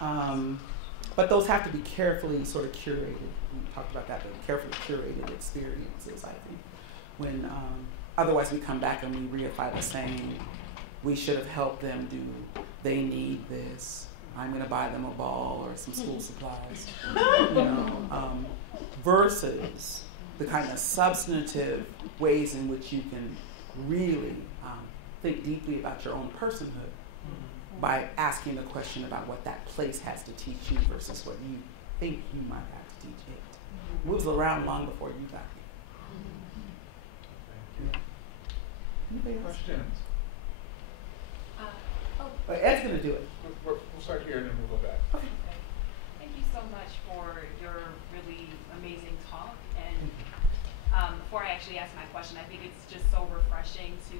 But those have to be carefully sort of curated. We talked about that, but carefully curated experiences, I think. When otherwise we come back and we reify the same. We should have helped them do, they need this. I'm going to buy them a ball or some school supplies. Versus the kind of substantive ways in which you can really think deeply about your own personhood by asking the question about what that place has to teach you versus what you think you might have to teach it. It moves around long before you got here. Anybody else? Questions? Ed's going to do it. We'll start here and then we'll go back. Okay. Thank you so much for your ask my question. I think it's just so refreshing to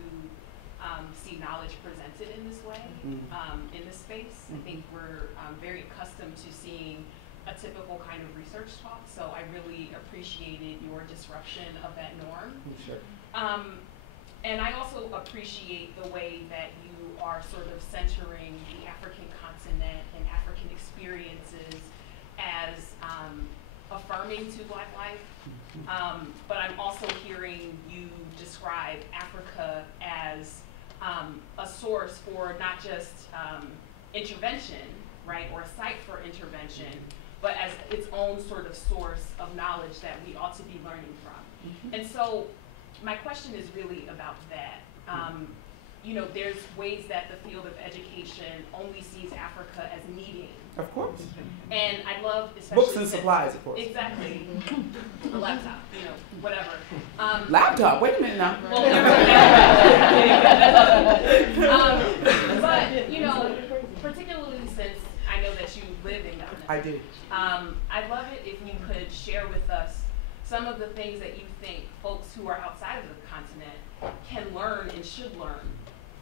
see knowledge presented in this way, in this space. I think we're very accustomed to seeing a typical kind of research talk, so I really appreciated your disruption of that norm. Sure. And I also appreciate the way that you are sort of centering the African continent and African experiences as affirming to Black life. But I'm also hearing you describe Africa as a source for not just intervention, right, or a site for intervention, but as its own sort of source of knowledge that we ought to be learning from. And so my question is really about that. You know, there's ways that the field of education only sees Africa as needing. Of course. And I love, especially books and supplies, of course. Exactly. A laptop, you know, whatever. Laptop? Wait a minute now. Well, but, you know, particularly since I know that you live in Ghana. I do. I'd love it if you could share with us some of the things that you think folks who are outside of the continent can learn and should learn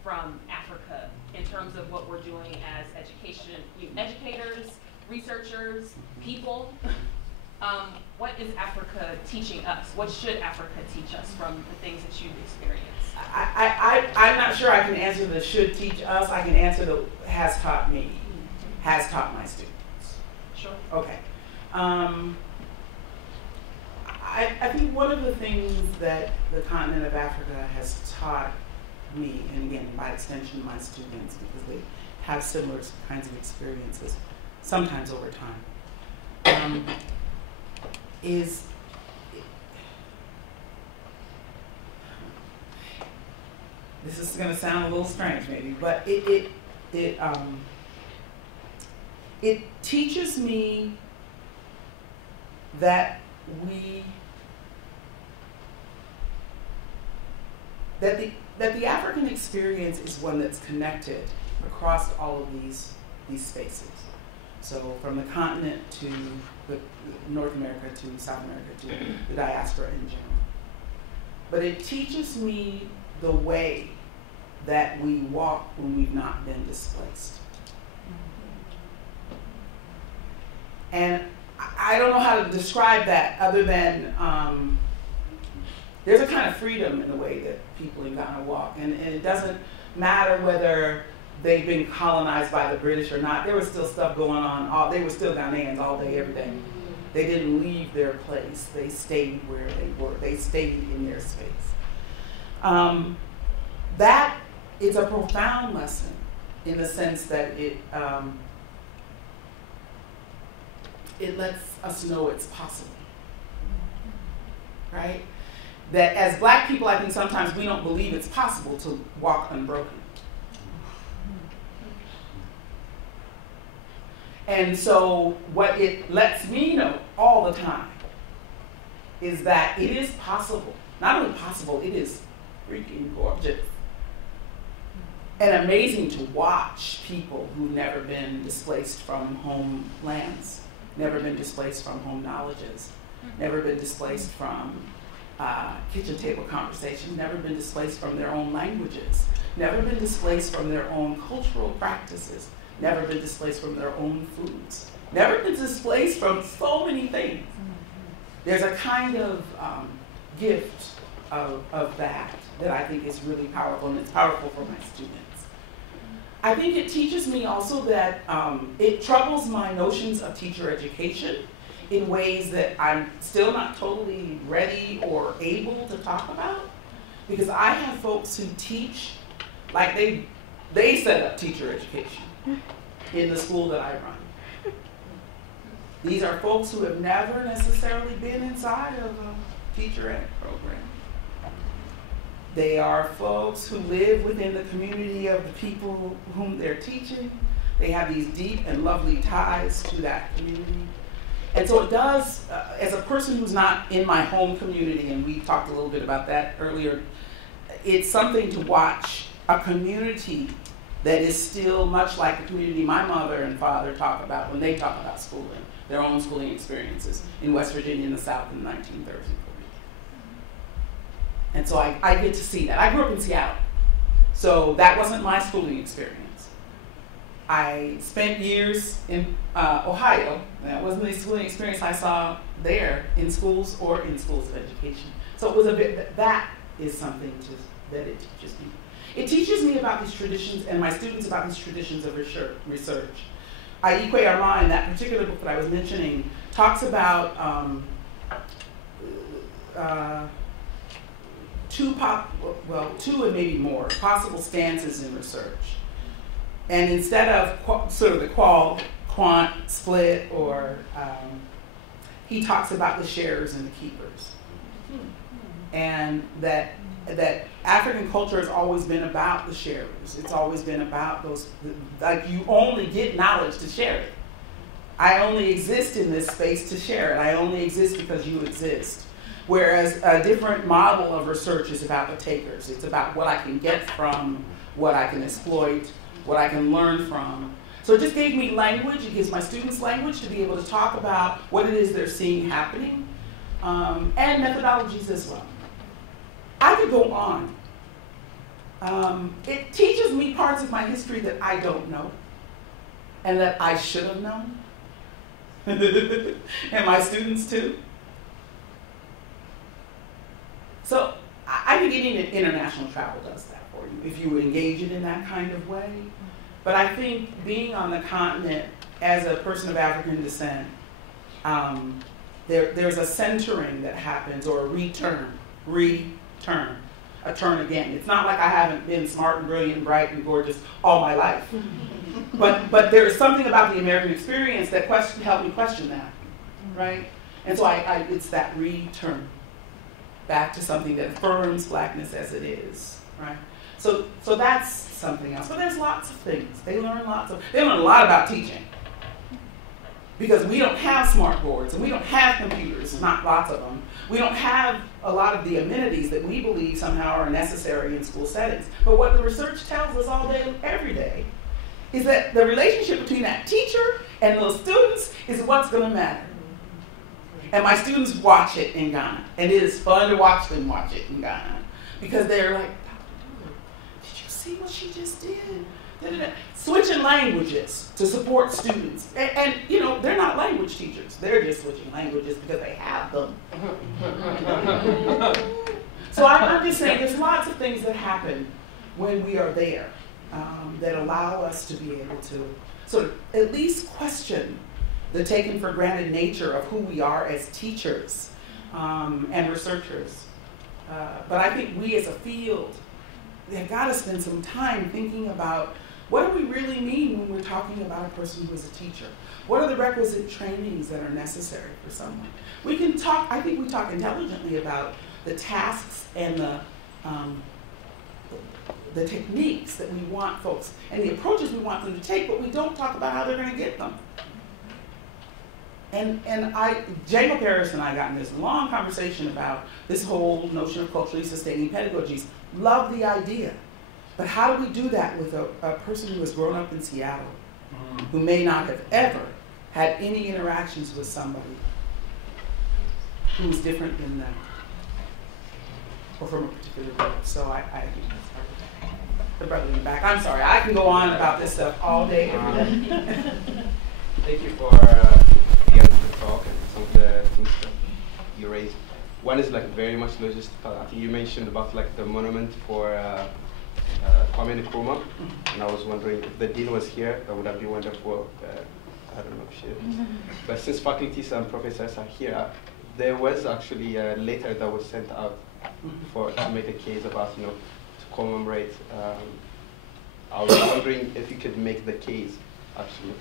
from Africa in terms of what we're doing as educators, researchers, people. What is Africa teaching us? What should Africa teach us from the things that you've experienced? I'm not sure I can answer the should teach us. I can answer the has taught me, has taught my students. Sure. Okay. I think one of the things that the continent of Africa has taught me, and again, by extension, my students, because they have similar kinds of experiences, sometimes over time, is this is going to sound a little strange, maybe, but it teaches me that the African experience is one that's connected across all of these spaces. So from the continent to North America to South America to the diaspora in general. But it teaches me the way that we walk when we've not been displaced. And I don't know how to describe that other than there's a kind of freedom in the way that people in Ghana walk. And it doesn't matter whether they've been colonized by the British or not. There was still stuff going on. They were still Ghanaians all day, every day. They didn't leave their place. They stayed where they were. They stayed in their space. That is a profound lesson in the sense that it lets us know it's possible, right? That as Black people, I think sometimes we don't believe it's possible to walk unbroken. And so what it lets me know all the time is that it is possible. Not only possible, it is freaking gorgeous. And amazing to watch people who've never been displaced from homelands, never been displaced from home knowledges, never been displaced from kitchen table conversations, never been displaced from their own languages, never been displaced from their own cultural practices, never been displaced from their own foods, never been displaced from so many things. There's a kind of gift of that I think is really powerful, and it's powerful for my students. I think it teaches me also that it troubles my notions of teacher education in ways that I'm still not totally ready or able to talk about, because I have folks who teach, like they set up teacher education in the school that I run. These are folks who have never necessarily been inside of a teacher ed program. They are folks who live within the community of the people whom they're teaching. They have these deep and lovely ties to that community. And so it does, as a person who's not in my home community, and we talked a little bit about that earlier, it's something to watch a community that is still much like the community my mother and father talk about when they talk about schooling, their own schooling experiences in West Virginia in the South in the 1930s. And so I get to see that. I grew up in Seattle, so that wasn't my schooling experience. I spent years in Ohio. That wasn't the schooling experience I saw there in schools or in schools of education. So it was a bit, that is something that it teaches me. It teaches me about these traditions and my students about these traditions of research. Aikwe Armand, in that particular book that I was mentioning, talks about two and maybe more possible stances in research. And instead of sort of the qual-quant split, or he talks about the sharers and the keepers. And that African culture has always been about the sharers. It's always been about those, like, you only get knowledge to share it. I only exist in this space to share it. I only exist because you exist. Whereas a different model of research is about the takers. It's about what I can get from, what I can exploit, what I can learn from. So it just gave me language. It gives my students language to be able to talk about what it is they're seeing happening, and methodologies as well. I could go on. It teaches me parts of my history that I don't know and that I should have known. And my students too. So I think any international travel does that for you, if you engage it in that kind of way. But I think being on the continent as a person of African descent, there's a centering that happens, or a return, a turn again. It's not like I haven't been smart and brilliant and bright and gorgeous all my life. But there is something about the American experience that helped me question that, right? And so it's that return back to something that affirms blackness as it is, right? So that's something else. But there's lots of things. They learn a lot about teaching. Because we don't have smart boards, and we don't have computers, not lots of them. We don't have a lot of the amenities that we believe somehow are necessary in school settings. But what the research tells us all day, every day, is that the relationship between that teacher and those students is what's going to matter. And my students watch it in Ghana, and it is fun to watch them watch it in Ghana, because they're like, did you see what she just did? Switching languages to support students. And you know, they're not language teachers. They're just switching languages because they have them. So I'm just saying there's lots of things that happen when we are there that allow us to be able to sort of at least question the taken for granted nature of who we are as teachers and researchers. But I think we as a field have got to spend some time thinking about, what do we really mean when we're talking about a person who is a teacher? What are the requisite trainings that are necessary for someone? We can talk, I think we talk intelligently about the tasks and the techniques that we want folks, and the approaches we want them to take, but we don't talk about how they're going to get them. And Django Paris and I got in this long conversation about this whole notion of culturally sustaining pedagogies. Love the idea. But how do we do that with a person who has grown up in Seattle, who may not have ever had any interactions with somebody who's different than them, or from a particular group? So I think that's part of that. The brother in the back. I'm sorry, I can go on about this stuff all day, every day. Thank you for the talk and some of the things that you raised. One is like very much logistical. I think you mentioned about like the monument for Kwame Nkrumah, and I was wondering if the dean was here, that would have been wonderful. I don't know if she is. But since faculties and professors are here, there was actually a letter that was sent out to make a case about, to commemorate. I was wondering if you could make the case, actually.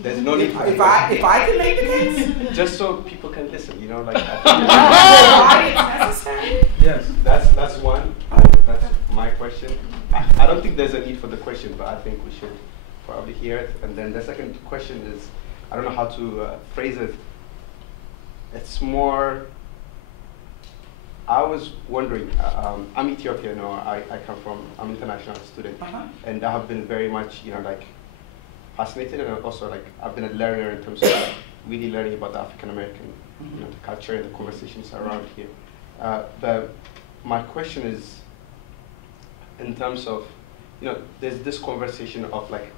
There's no need. If I can make the case, just so people can listen, like. Why it's necessary? Yes, that's one. That's my question. I don't think there's a need for the question, but I think we should probably hear it. And then the second question is, I don't know how to phrase it. It's more. I was wondering. I'm Ethiopian, or I'm an international student, and I have been very much, fascinated, and also I've been a learner in terms of really learning about the African American the culture and the conversations around here. But my question is, in terms of, there's this conversation of like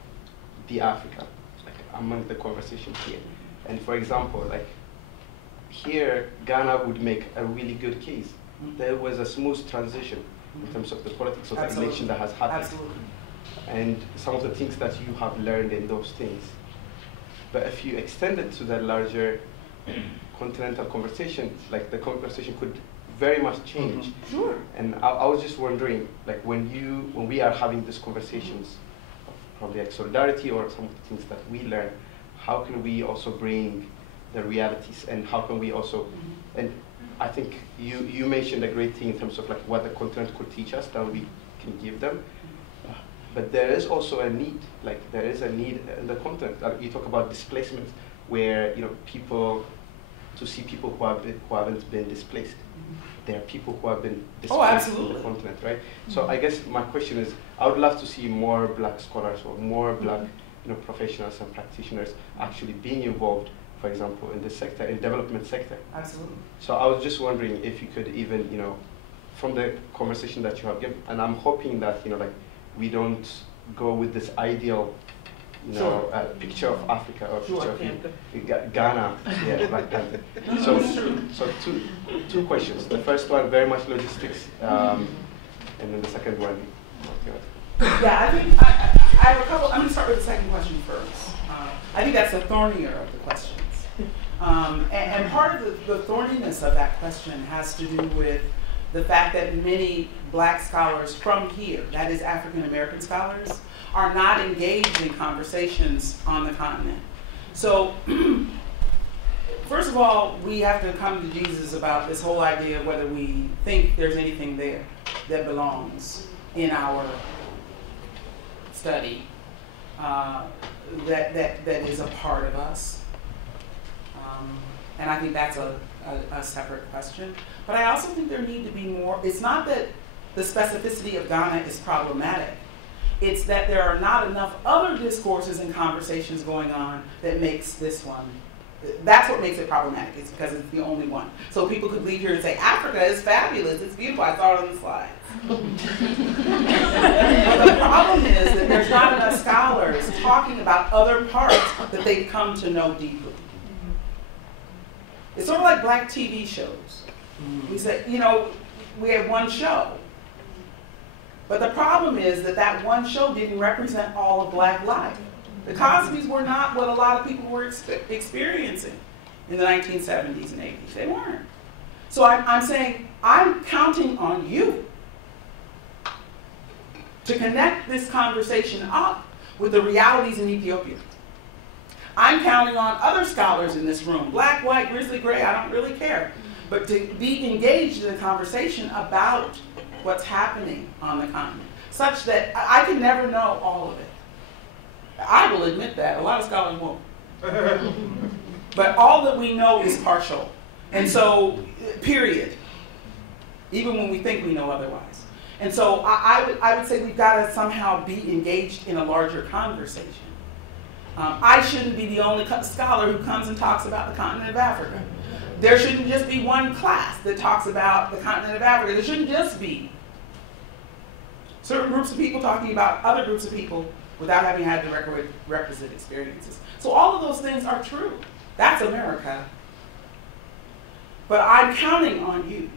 the Africa, like among the conversation here. And for example, like here, Ghana would make a really good case. There was a smooth transition in terms of the politics of the election that has happened. Absolutely. And some of the things that you have learned in those things. But if you extend it to the larger continental conversation, like the conversation could very much change. Sure. And I was just wondering, like when we are having these conversations, probably like solidarity or some of the things that we learn, how can we also bring the realities, and how can we also, and I think you mentioned a great thing in terms of like what the continent could teach us that we can give them. But there is also a need, like there is a need in the continent. You talk about displacement, where people, to see people who haven't been displaced. There are people who have been displaced on the continent, right? So I guess my question is, I would love to see more Black scholars or more Black professionals and practitioners actually being involved, for example, in the sector, in development sector. Absolutely. So I was just wondering if you could even, from the conversation that you have given, and I'm hoping that, like, we don't go with this ideal, picture of Africa or picture of Ghana, Black Panther. So two questions. The first one, very much logistics, and then the second one. Yeah, I think I have a couple. I'm going to start with the second question first. I think that's the thornier of the questions. And part of the thorniness of that question has to do with the fact that many Black scholars from here, that is African American scholars, are not engaged in conversations on the continent. So, first of all, we have to come to Jesus about this whole idea of whether we think there's anything there that belongs in our study that is a part of us. And I think that's a separate question. But I also think there need to be more. It's not that the specificity of Ghana is problematic. It's that there are not enough other discourses and conversations going on that makes this one. That's what makes it problematic. It's because it's the only one. So people could leave here and say, Africa is fabulous, it's beautiful, I saw it on the slide. But the problem is that there's not enough scholars talking about other parts that they've come to know deeply. It's sort of like Black TV shows. We say, we had one show. But the problem is that one show didn't represent all of Black life. The Cosbys were not what a lot of people were experiencing in the 1970s and 80s. They weren't. So I'm saying, I'm counting on you to connect this conversation up with the realities in Ethiopia. I'm counting on other scholars in this room, Black, white, grizzly, gray, I don't really care, but to be engaged in a conversation about what's happening on the continent, such that I can never know all of it. I will admit that. A lot of scholars won't. But all that we know is partial. And so, period. Even when we think we know otherwise. And so I would say we've got to somehow be engaged in a larger conversation. I shouldn't be the only scholar who comes and talks about the continent of Africa. There shouldn't just be one class that talks about the continent of Africa. There shouldn't just be certain groups of people talking about other groups of people without having had the requisite experiences. So all of those things are true. That's America. But I'm counting on you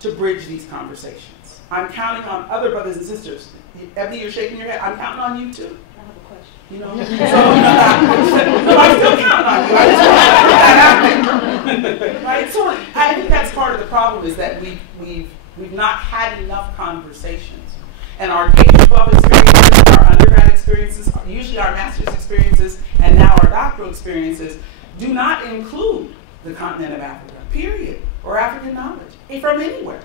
to bridge these conversations. I'm counting on other brothers and sisters. Ebony, you're shaking your head. I'm counting on you too. I have a question. So I'm still counting on you. I just want that happen. Right? So I think that's part of the problem, is that we've not had enough conversations. And our K-12 experiences, our undergrad experiences, usually our master's experiences, and now our doctoral experiences do not include the continent of Africa, period, or African knowledge, from anywhere.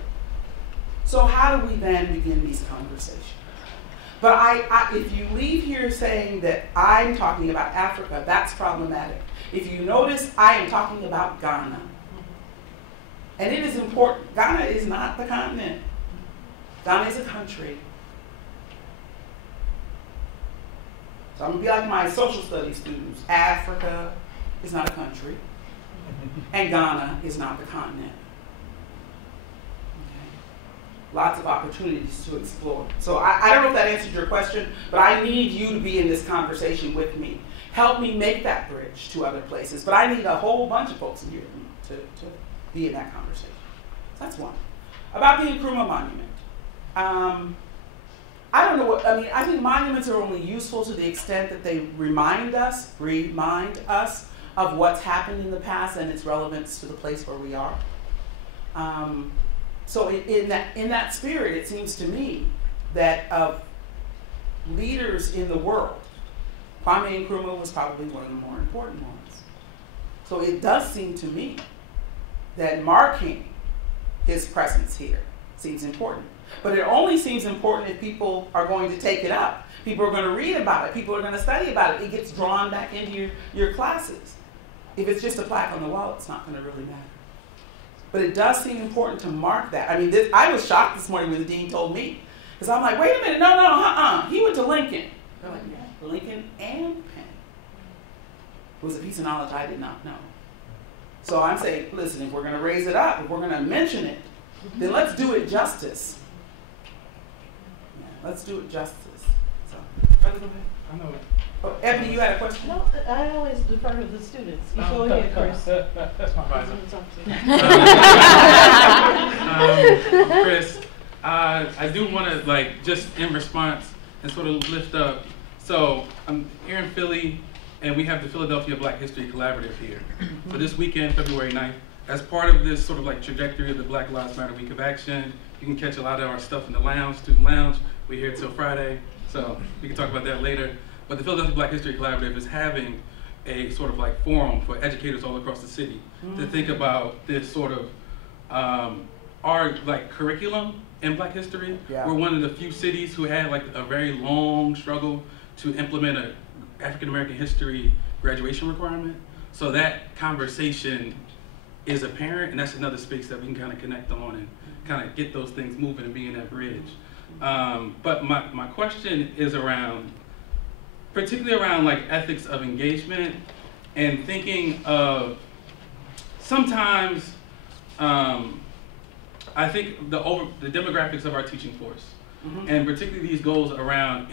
So how do we then begin these conversations? But if you leave here saying that I'm talking about Africa, that's problematic. If you notice, I am talking about Ghana. And it is important. Ghana is not the continent. Ghana is a country. So I'm going to be like my social studies students. Africa is not a country. And Ghana is not the continent. lots of opportunities to explore. So I don't know if that answered your question, but I need you to be in this conversation with me. Help me make that bridge to other places, but I need a whole bunch of folks in here to be in that conversation. So that's one. About the Nkrumah Monument. I don't know what, I mean, I think monuments are only useful to the extent that they remind us of what's happened in the past and its relevance to the place where we are. So in that spirit, it seems to me that of leaders in the world, Kwame Nkrumah was probably one of the more important ones. So it does seem to me that marking his presence here seems important. But it only seems important if people are going to take it up. People are going to read about it. People are going to study about it. It gets drawn back into your classes. If it's just a plaque on the wall, it's not going to really matter. But it does seem important to mark that. I mean, I was shocked this morning when the dean told me. Because I'm like, wait a minute, no, he went to Lincoln. They're like, yeah, Lincoln and Penn. It was a piece of knowledge I did not know. So I'm saying, listen, if we're going to raise it up, if we're going to mention it, then let's do it justice. Yeah, let's do it justice. So, brother, go ahead. I know. Oh, Ebony, you had a question? No, I always defer to the students. You go ahead, Chris. That's my advisor. Chris, I do want to, just in response and sort of lift up. So I'm here in Philly, and we have the Philadelphia Black History Collaborative here. So this weekend, February 9th, as part of this sort of trajectory of the Black Lives Matter Week of Action, you can catch a lot of our stuff in the lounge, student lounge. We're here till Friday, so we can talk about that later. But the Philadelphia Black History Collaborative is having a sort of forum for educators all across the city to think about this sort of our curriculum in Black history. Yeah. We're one of the few cities who had a very long struggle to implement a African American history graduation requirement. So that conversation is apparent, and that's another space that we can kind of connect on and kind of get those things moving and be in that bridge. But my question is particularly around ethics of engagement and thinking of sometimes I think the demographics of our teaching force, and particularly these goals around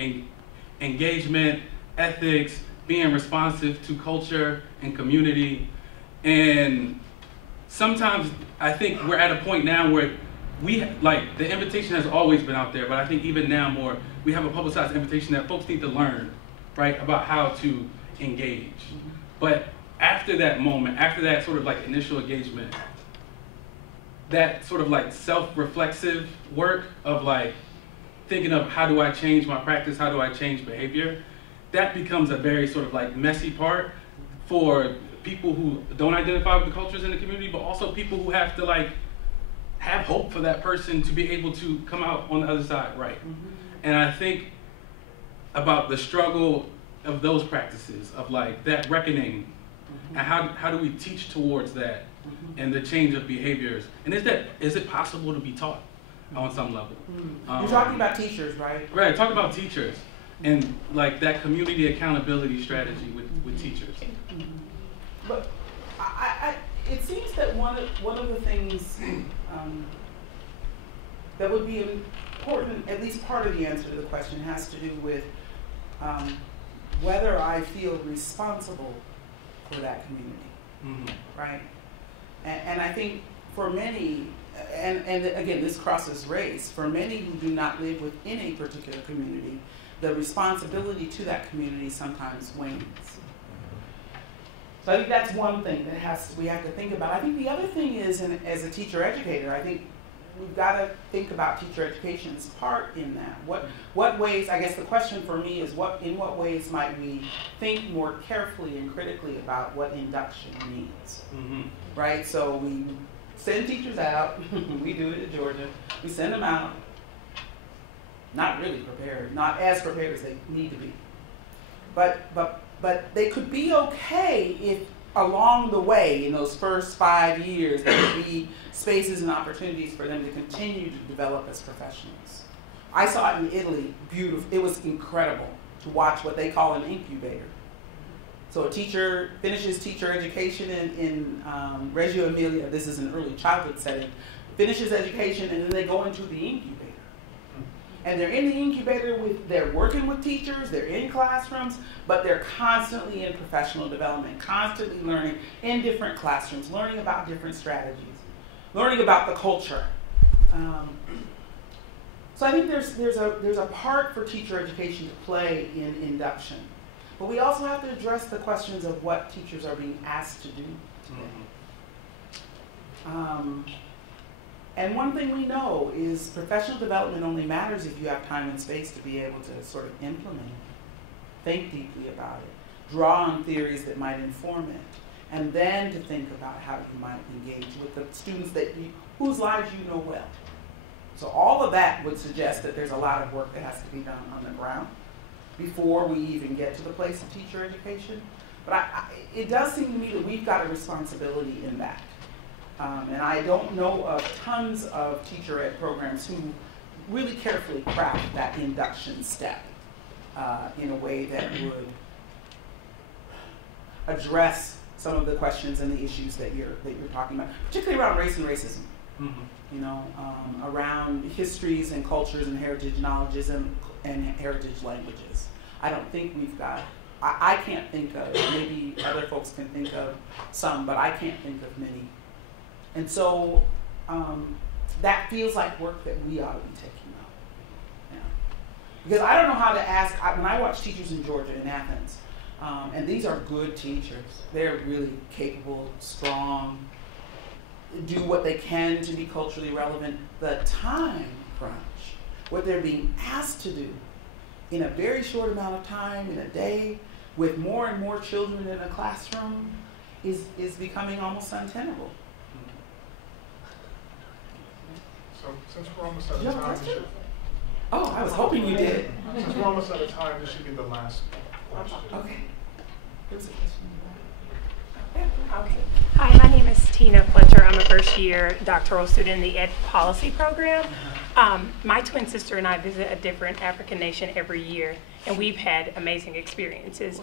engagement, ethics, being responsive to culture and community. And sometimes I think we're at a point now where the invitation has always been out there, but I think even now more, we have a publicized invitation that folks need to learn, right, about how to engage. But after that moment, after that sort of initial engagement, that sort of self-reflexive work of thinking of how do I change my practice, how do I change behavior, that becomes a very sort of messy part for people who don't identify with the cultures in the community, but also people who have to have hope for that person to be able to come out on the other side, right? And I think about the struggle of those practices, of that reckoning, and how do we teach towards that, and the change of behaviors, and is it possible to be taught on some level? You're talking about teachers, right? Right, talk about teachers, and that community accountability strategy with teachers. But it seems that one of the things that would be important, at least part of the answer to the question, has to do with whether I feel responsible for that community, right? And I think for many, and again, this crosses race, for many who do not live within a particular community, the responsibility to that community sometimes wanes. So I think that's one thing that we have to think about. I think the other thing is, as a teacher educator, I think we've got to think about teacher education's part in that. What ways, I guess the question for me is, in what ways might we think more carefully and critically about what induction means, right? So we send teachers out, we do it at Georgia, we send them out, not really prepared, not as prepared as they need to be. But they could be okay if along the way, in those first 5 years, there would be spaces and opportunities for them to continue to develop as professionals. I saw it in Italy, beautiful. It was incredible to watch what they call an incubator. So a teacher finishes teacher education in Reggio Emilia. This is an early childhood setting. finishes education, and then they go into the incubator. And they're in the incubator they're working with teachers, they're in classrooms, but they're constantly in professional development, constantly learning in different classrooms, learning about different strategies, learning about the culture. So I think there's a part for teacher education to play in induction. But we also have to address the questions of what teachers are being asked to do today. And one thing we know is professional development only matters if you have time and space to be able to sort of implement it, think deeply about it, draw on theories that might inform it, and then to think about how you might engage with the students whose lives you know well. So all of that would suggest that there's a lot of work that has to be done on the ground before we even get to the place of teacher education. But it does seem to me that we've got a responsibility in that. And I don't know of tons of teacher ed programs who really carefully craft that induction step in a way that would address some of the questions and the issues that you're talking about, particularly around race and racism. You know, around histories and cultures and heritage knowledges and heritage languages. I don't think we've got, I can't think of, maybe other folks can think of some, but I can't think of many. And so that feels like work that we ought to be taking up. Yeah. Because I don't know how to ask, when I watch teachers in Georgia, in Athens, and these are good teachers, they're really capable, strong, do what they can to be culturally relevant. The time crunch, what they're being asked to do in a very short amount of time, in a day, with more and more children in a classroom, is becoming almost untenable. So since we're almost out of time, oh, I was hoping you did. Since we're almost out of time, this should be the last question. Okay. There's a question. Okay. Hi, my name is Tina Fletcher. I'm a first-year doctoral student in the Ed Policy program. My twin sister and I visit a different African nation every year, and we've had amazing experiences.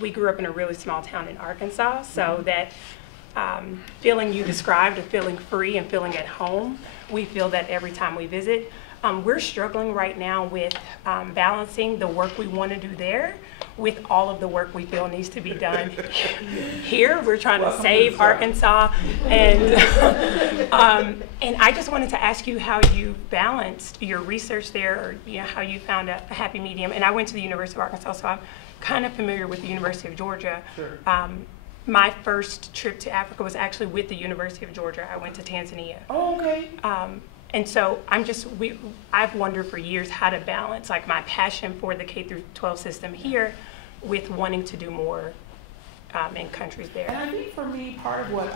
We grew up in a really small town in Arkansas, so that feeling you described of feeling free and feeling at home, we feel that every time we visit. We're struggling right now with balancing the work we want to do there with all of the work we feel needs to be done here. We're trying to save Arkansas, and I just wanted to ask you how you balanced your research there, or how you found a happy medium. And I went to the University of Arkansas, so I'm kind of familiar with the University of Georgia. Sure. My first trip to Africa was actually with the University of Georgia. I went to Tanzania. Oh, okay. And so I've wondered for years how to balance like my passion for the K-12 system here with wanting to do more in countries there. And I think for me, part of what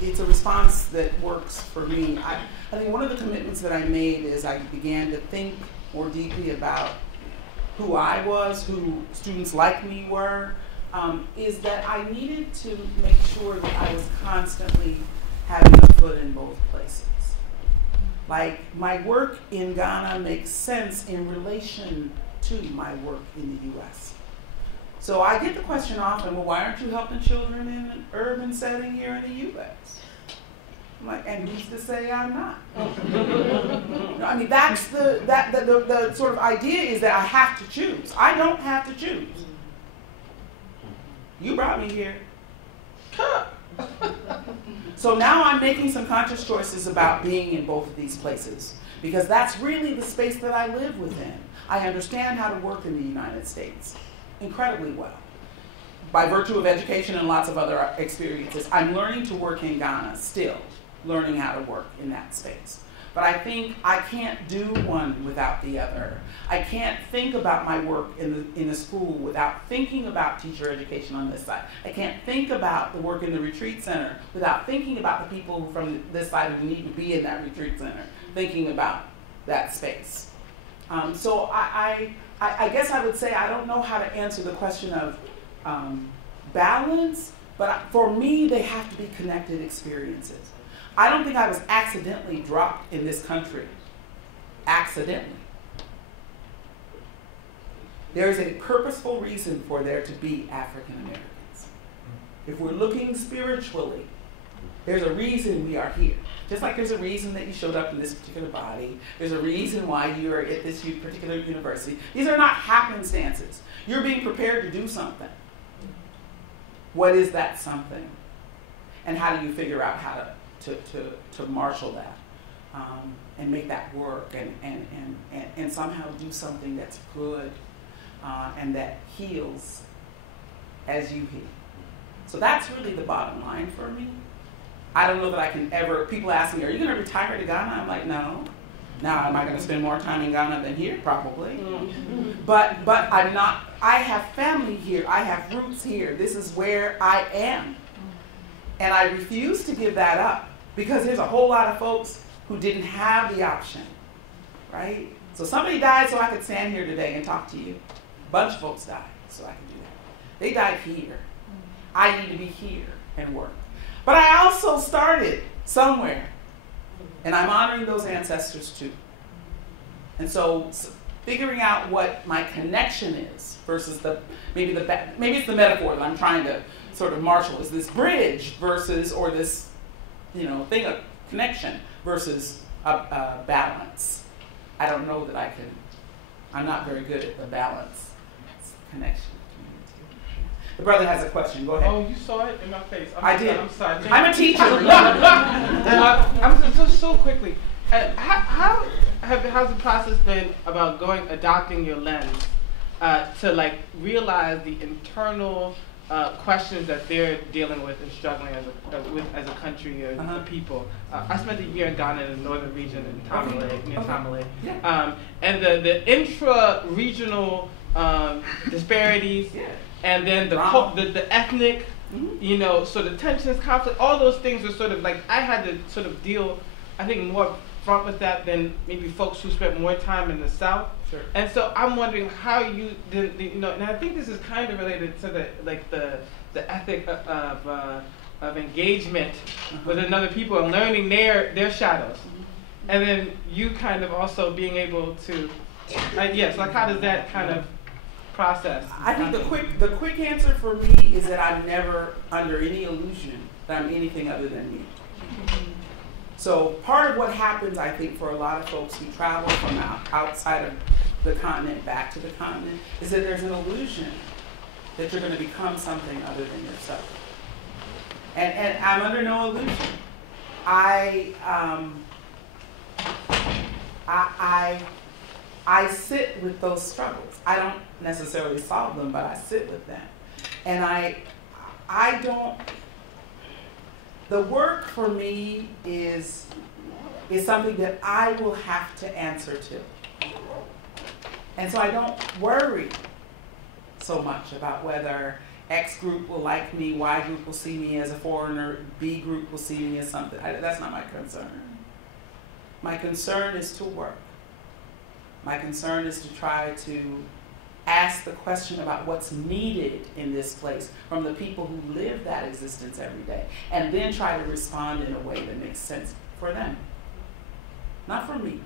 it's a response that works for me. I think one of the commitments that I made is I began to think more deeply about who I was, who students like me were, is that I needed to make sure that I was constantly having a foot in both places. Like, my work in Ghana makes sense in relation to my work in the US. So I get the question often, well, why aren't you helping children in an urban setting here in the US? I'm like, and who's to say I'm not? I mean, that's the sort of idea is that I have to choose. I don't have to choose. You brought me here. So now I'm making some conscious choices about being in both of these places, because that's really the space that I live within. I understand how to work in the United States incredibly well. By virtue of education and lots of other experiences, I'm learning to work in Ghana still, learning how to work in that space. But I think I can't do one without the other. I can't think about my work in a school without thinking about teacher education on this side. I can't think about the work in the retreat center without thinking about the people from this side who need to be in that retreat center, thinking about that space. So I guess I would say I don't know how to answer the question of balance, but for me, they have to be connected experiences. I don't think I was accidentally dropped in this country. Accidentally. There is a purposeful reason for there to be African Americans. If we're looking spiritually, There's a reason we are here. Just like there's a reason that you showed up in this particular body. There's a reason why you're at this particular university. These are not happenstances. You're being prepared to do something. What is that something? And how do you figure out how to marshal that and make that work and somehow do something that's good and that heals as you heal. So that's really the bottom line for me. I don't know that I can ever, people ask me, are you going to retire to Ghana? I'm like, no. Now, am I going to spend more time in Ghana than here? Probably. But I'm not, I have family here. I have roots here. This is where I am. And I refuse to give that up because there's a whole lot of folks who didn't have the option, right? So somebody died so I could stand here today and talk to you. A bunch of folks died so I could do that. They died here. I need to be here and work. But I also started somewhere, and I'm honoring those ancestors too. And so figuring out what my connection is versus maybe it's the metaphor that I'm trying to sort of marshal, is this bridge versus, or this, thing of connection versus a balance. I don't know that I'm not very good at the balance. It's connection. The brother has a question. Go ahead. Oh, you saw it in my face. I did. I'm sorry. I'm a teacher. I'm so quickly. How's the process been about adopting your lens to realize the internal questions that they're dealing with and struggling as a country or a people? I spent a year in Ghana in the northern region in Tamale, near Tamale, and the intra-regional disparities. Yeah. And then the ethnic, sort of tensions, conflict, all those things are sort of I had to sort of deal, I think, more front with that than maybe folks who spent more time in the South. Sure. And so I'm wondering how you did, and I think this is kind of related to the ethic of engagement with another people and learning their shadows, and then you kind of also being able to, how does that kind of process? I think the quick answer for me is that I'm never under any illusion that I'm anything other than me. So part of what happens, I think, for a lot of folks who travel from outside of the continent back to the continent is that there's an illusion that you're going to become something other than yourself. And I'm under no illusion. I sit with those struggles. I don't necessarily solve them, but I sit with them. And I don't, the work for me is something that I will have to answer to. And so I don't worry so much about whether X group will like me, Y group will see me as a foreigner, B group will see me as something. That's not my concern. My concern is to work. My concern is to try to ask the question about what's needed in this place from the people who live that existence every day, and then try to respond in a way that makes sense for them, not for me.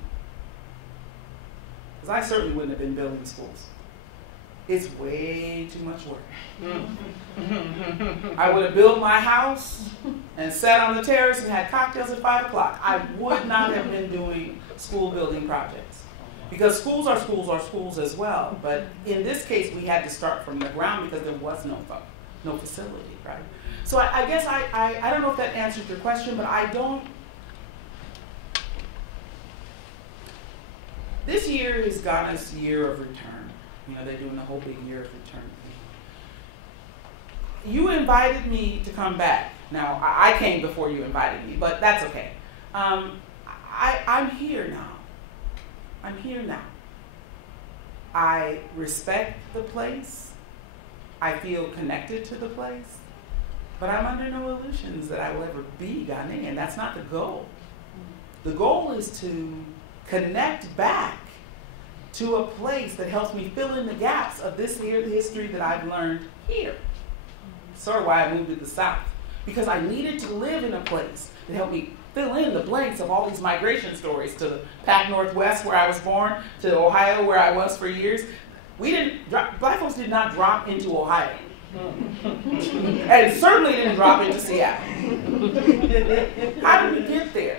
Because I certainly wouldn't have been building schools. It's way too much work. I would have built my house and sat on the terrace and had cocktails at 5 o'clock. I would not have been doing school building projects. Because schools are schools as well. But in this case, we had to start from the ground because there was no facility, right? So I guess I don't know if that answers your question, but I don't. This year is Ghana's year of return. They're doing the whole big year of return thing. You invited me to come back. Now, I came before you invited me, but that's okay. I'm here now. I'm here now. I respect the place. I feel connected to the place. But I'm under no illusions that I will ever be Ghanaian. That's not the goal. The goal is to connect back to a place that helps me fill in the gaps of this history that I've learned here. Sort of why I moved to the South. Because I needed to live in a place that helped me fill in the blanks of all these migration stories to the Pac Northwest where I was born, to Ohio where I was for years. Black folks did not drop into Ohio. And certainly didn't drop into Seattle. How did we get there?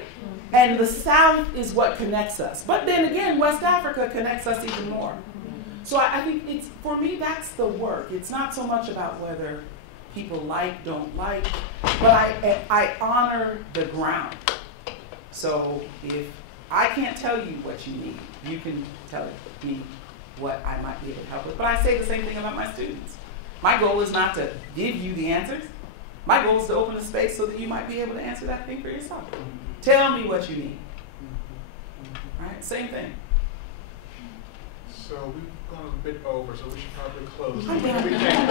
And the South is what connects us. But then again, West Africa connects us even more. So I think it's, for me, that's the work. It's not so much about whether people like, don't like, but I honor the ground. So if I can't tell you what you need, you can tell me what I might be able to help with. But I say the same thing about my students. My goal is not to give you the answers. My goal is to open a space so that you might be able to answer that thing for yourself. Tell me what you need. All right, same thing. So we've gone a bit over, so we should probably close. I'm done. We can't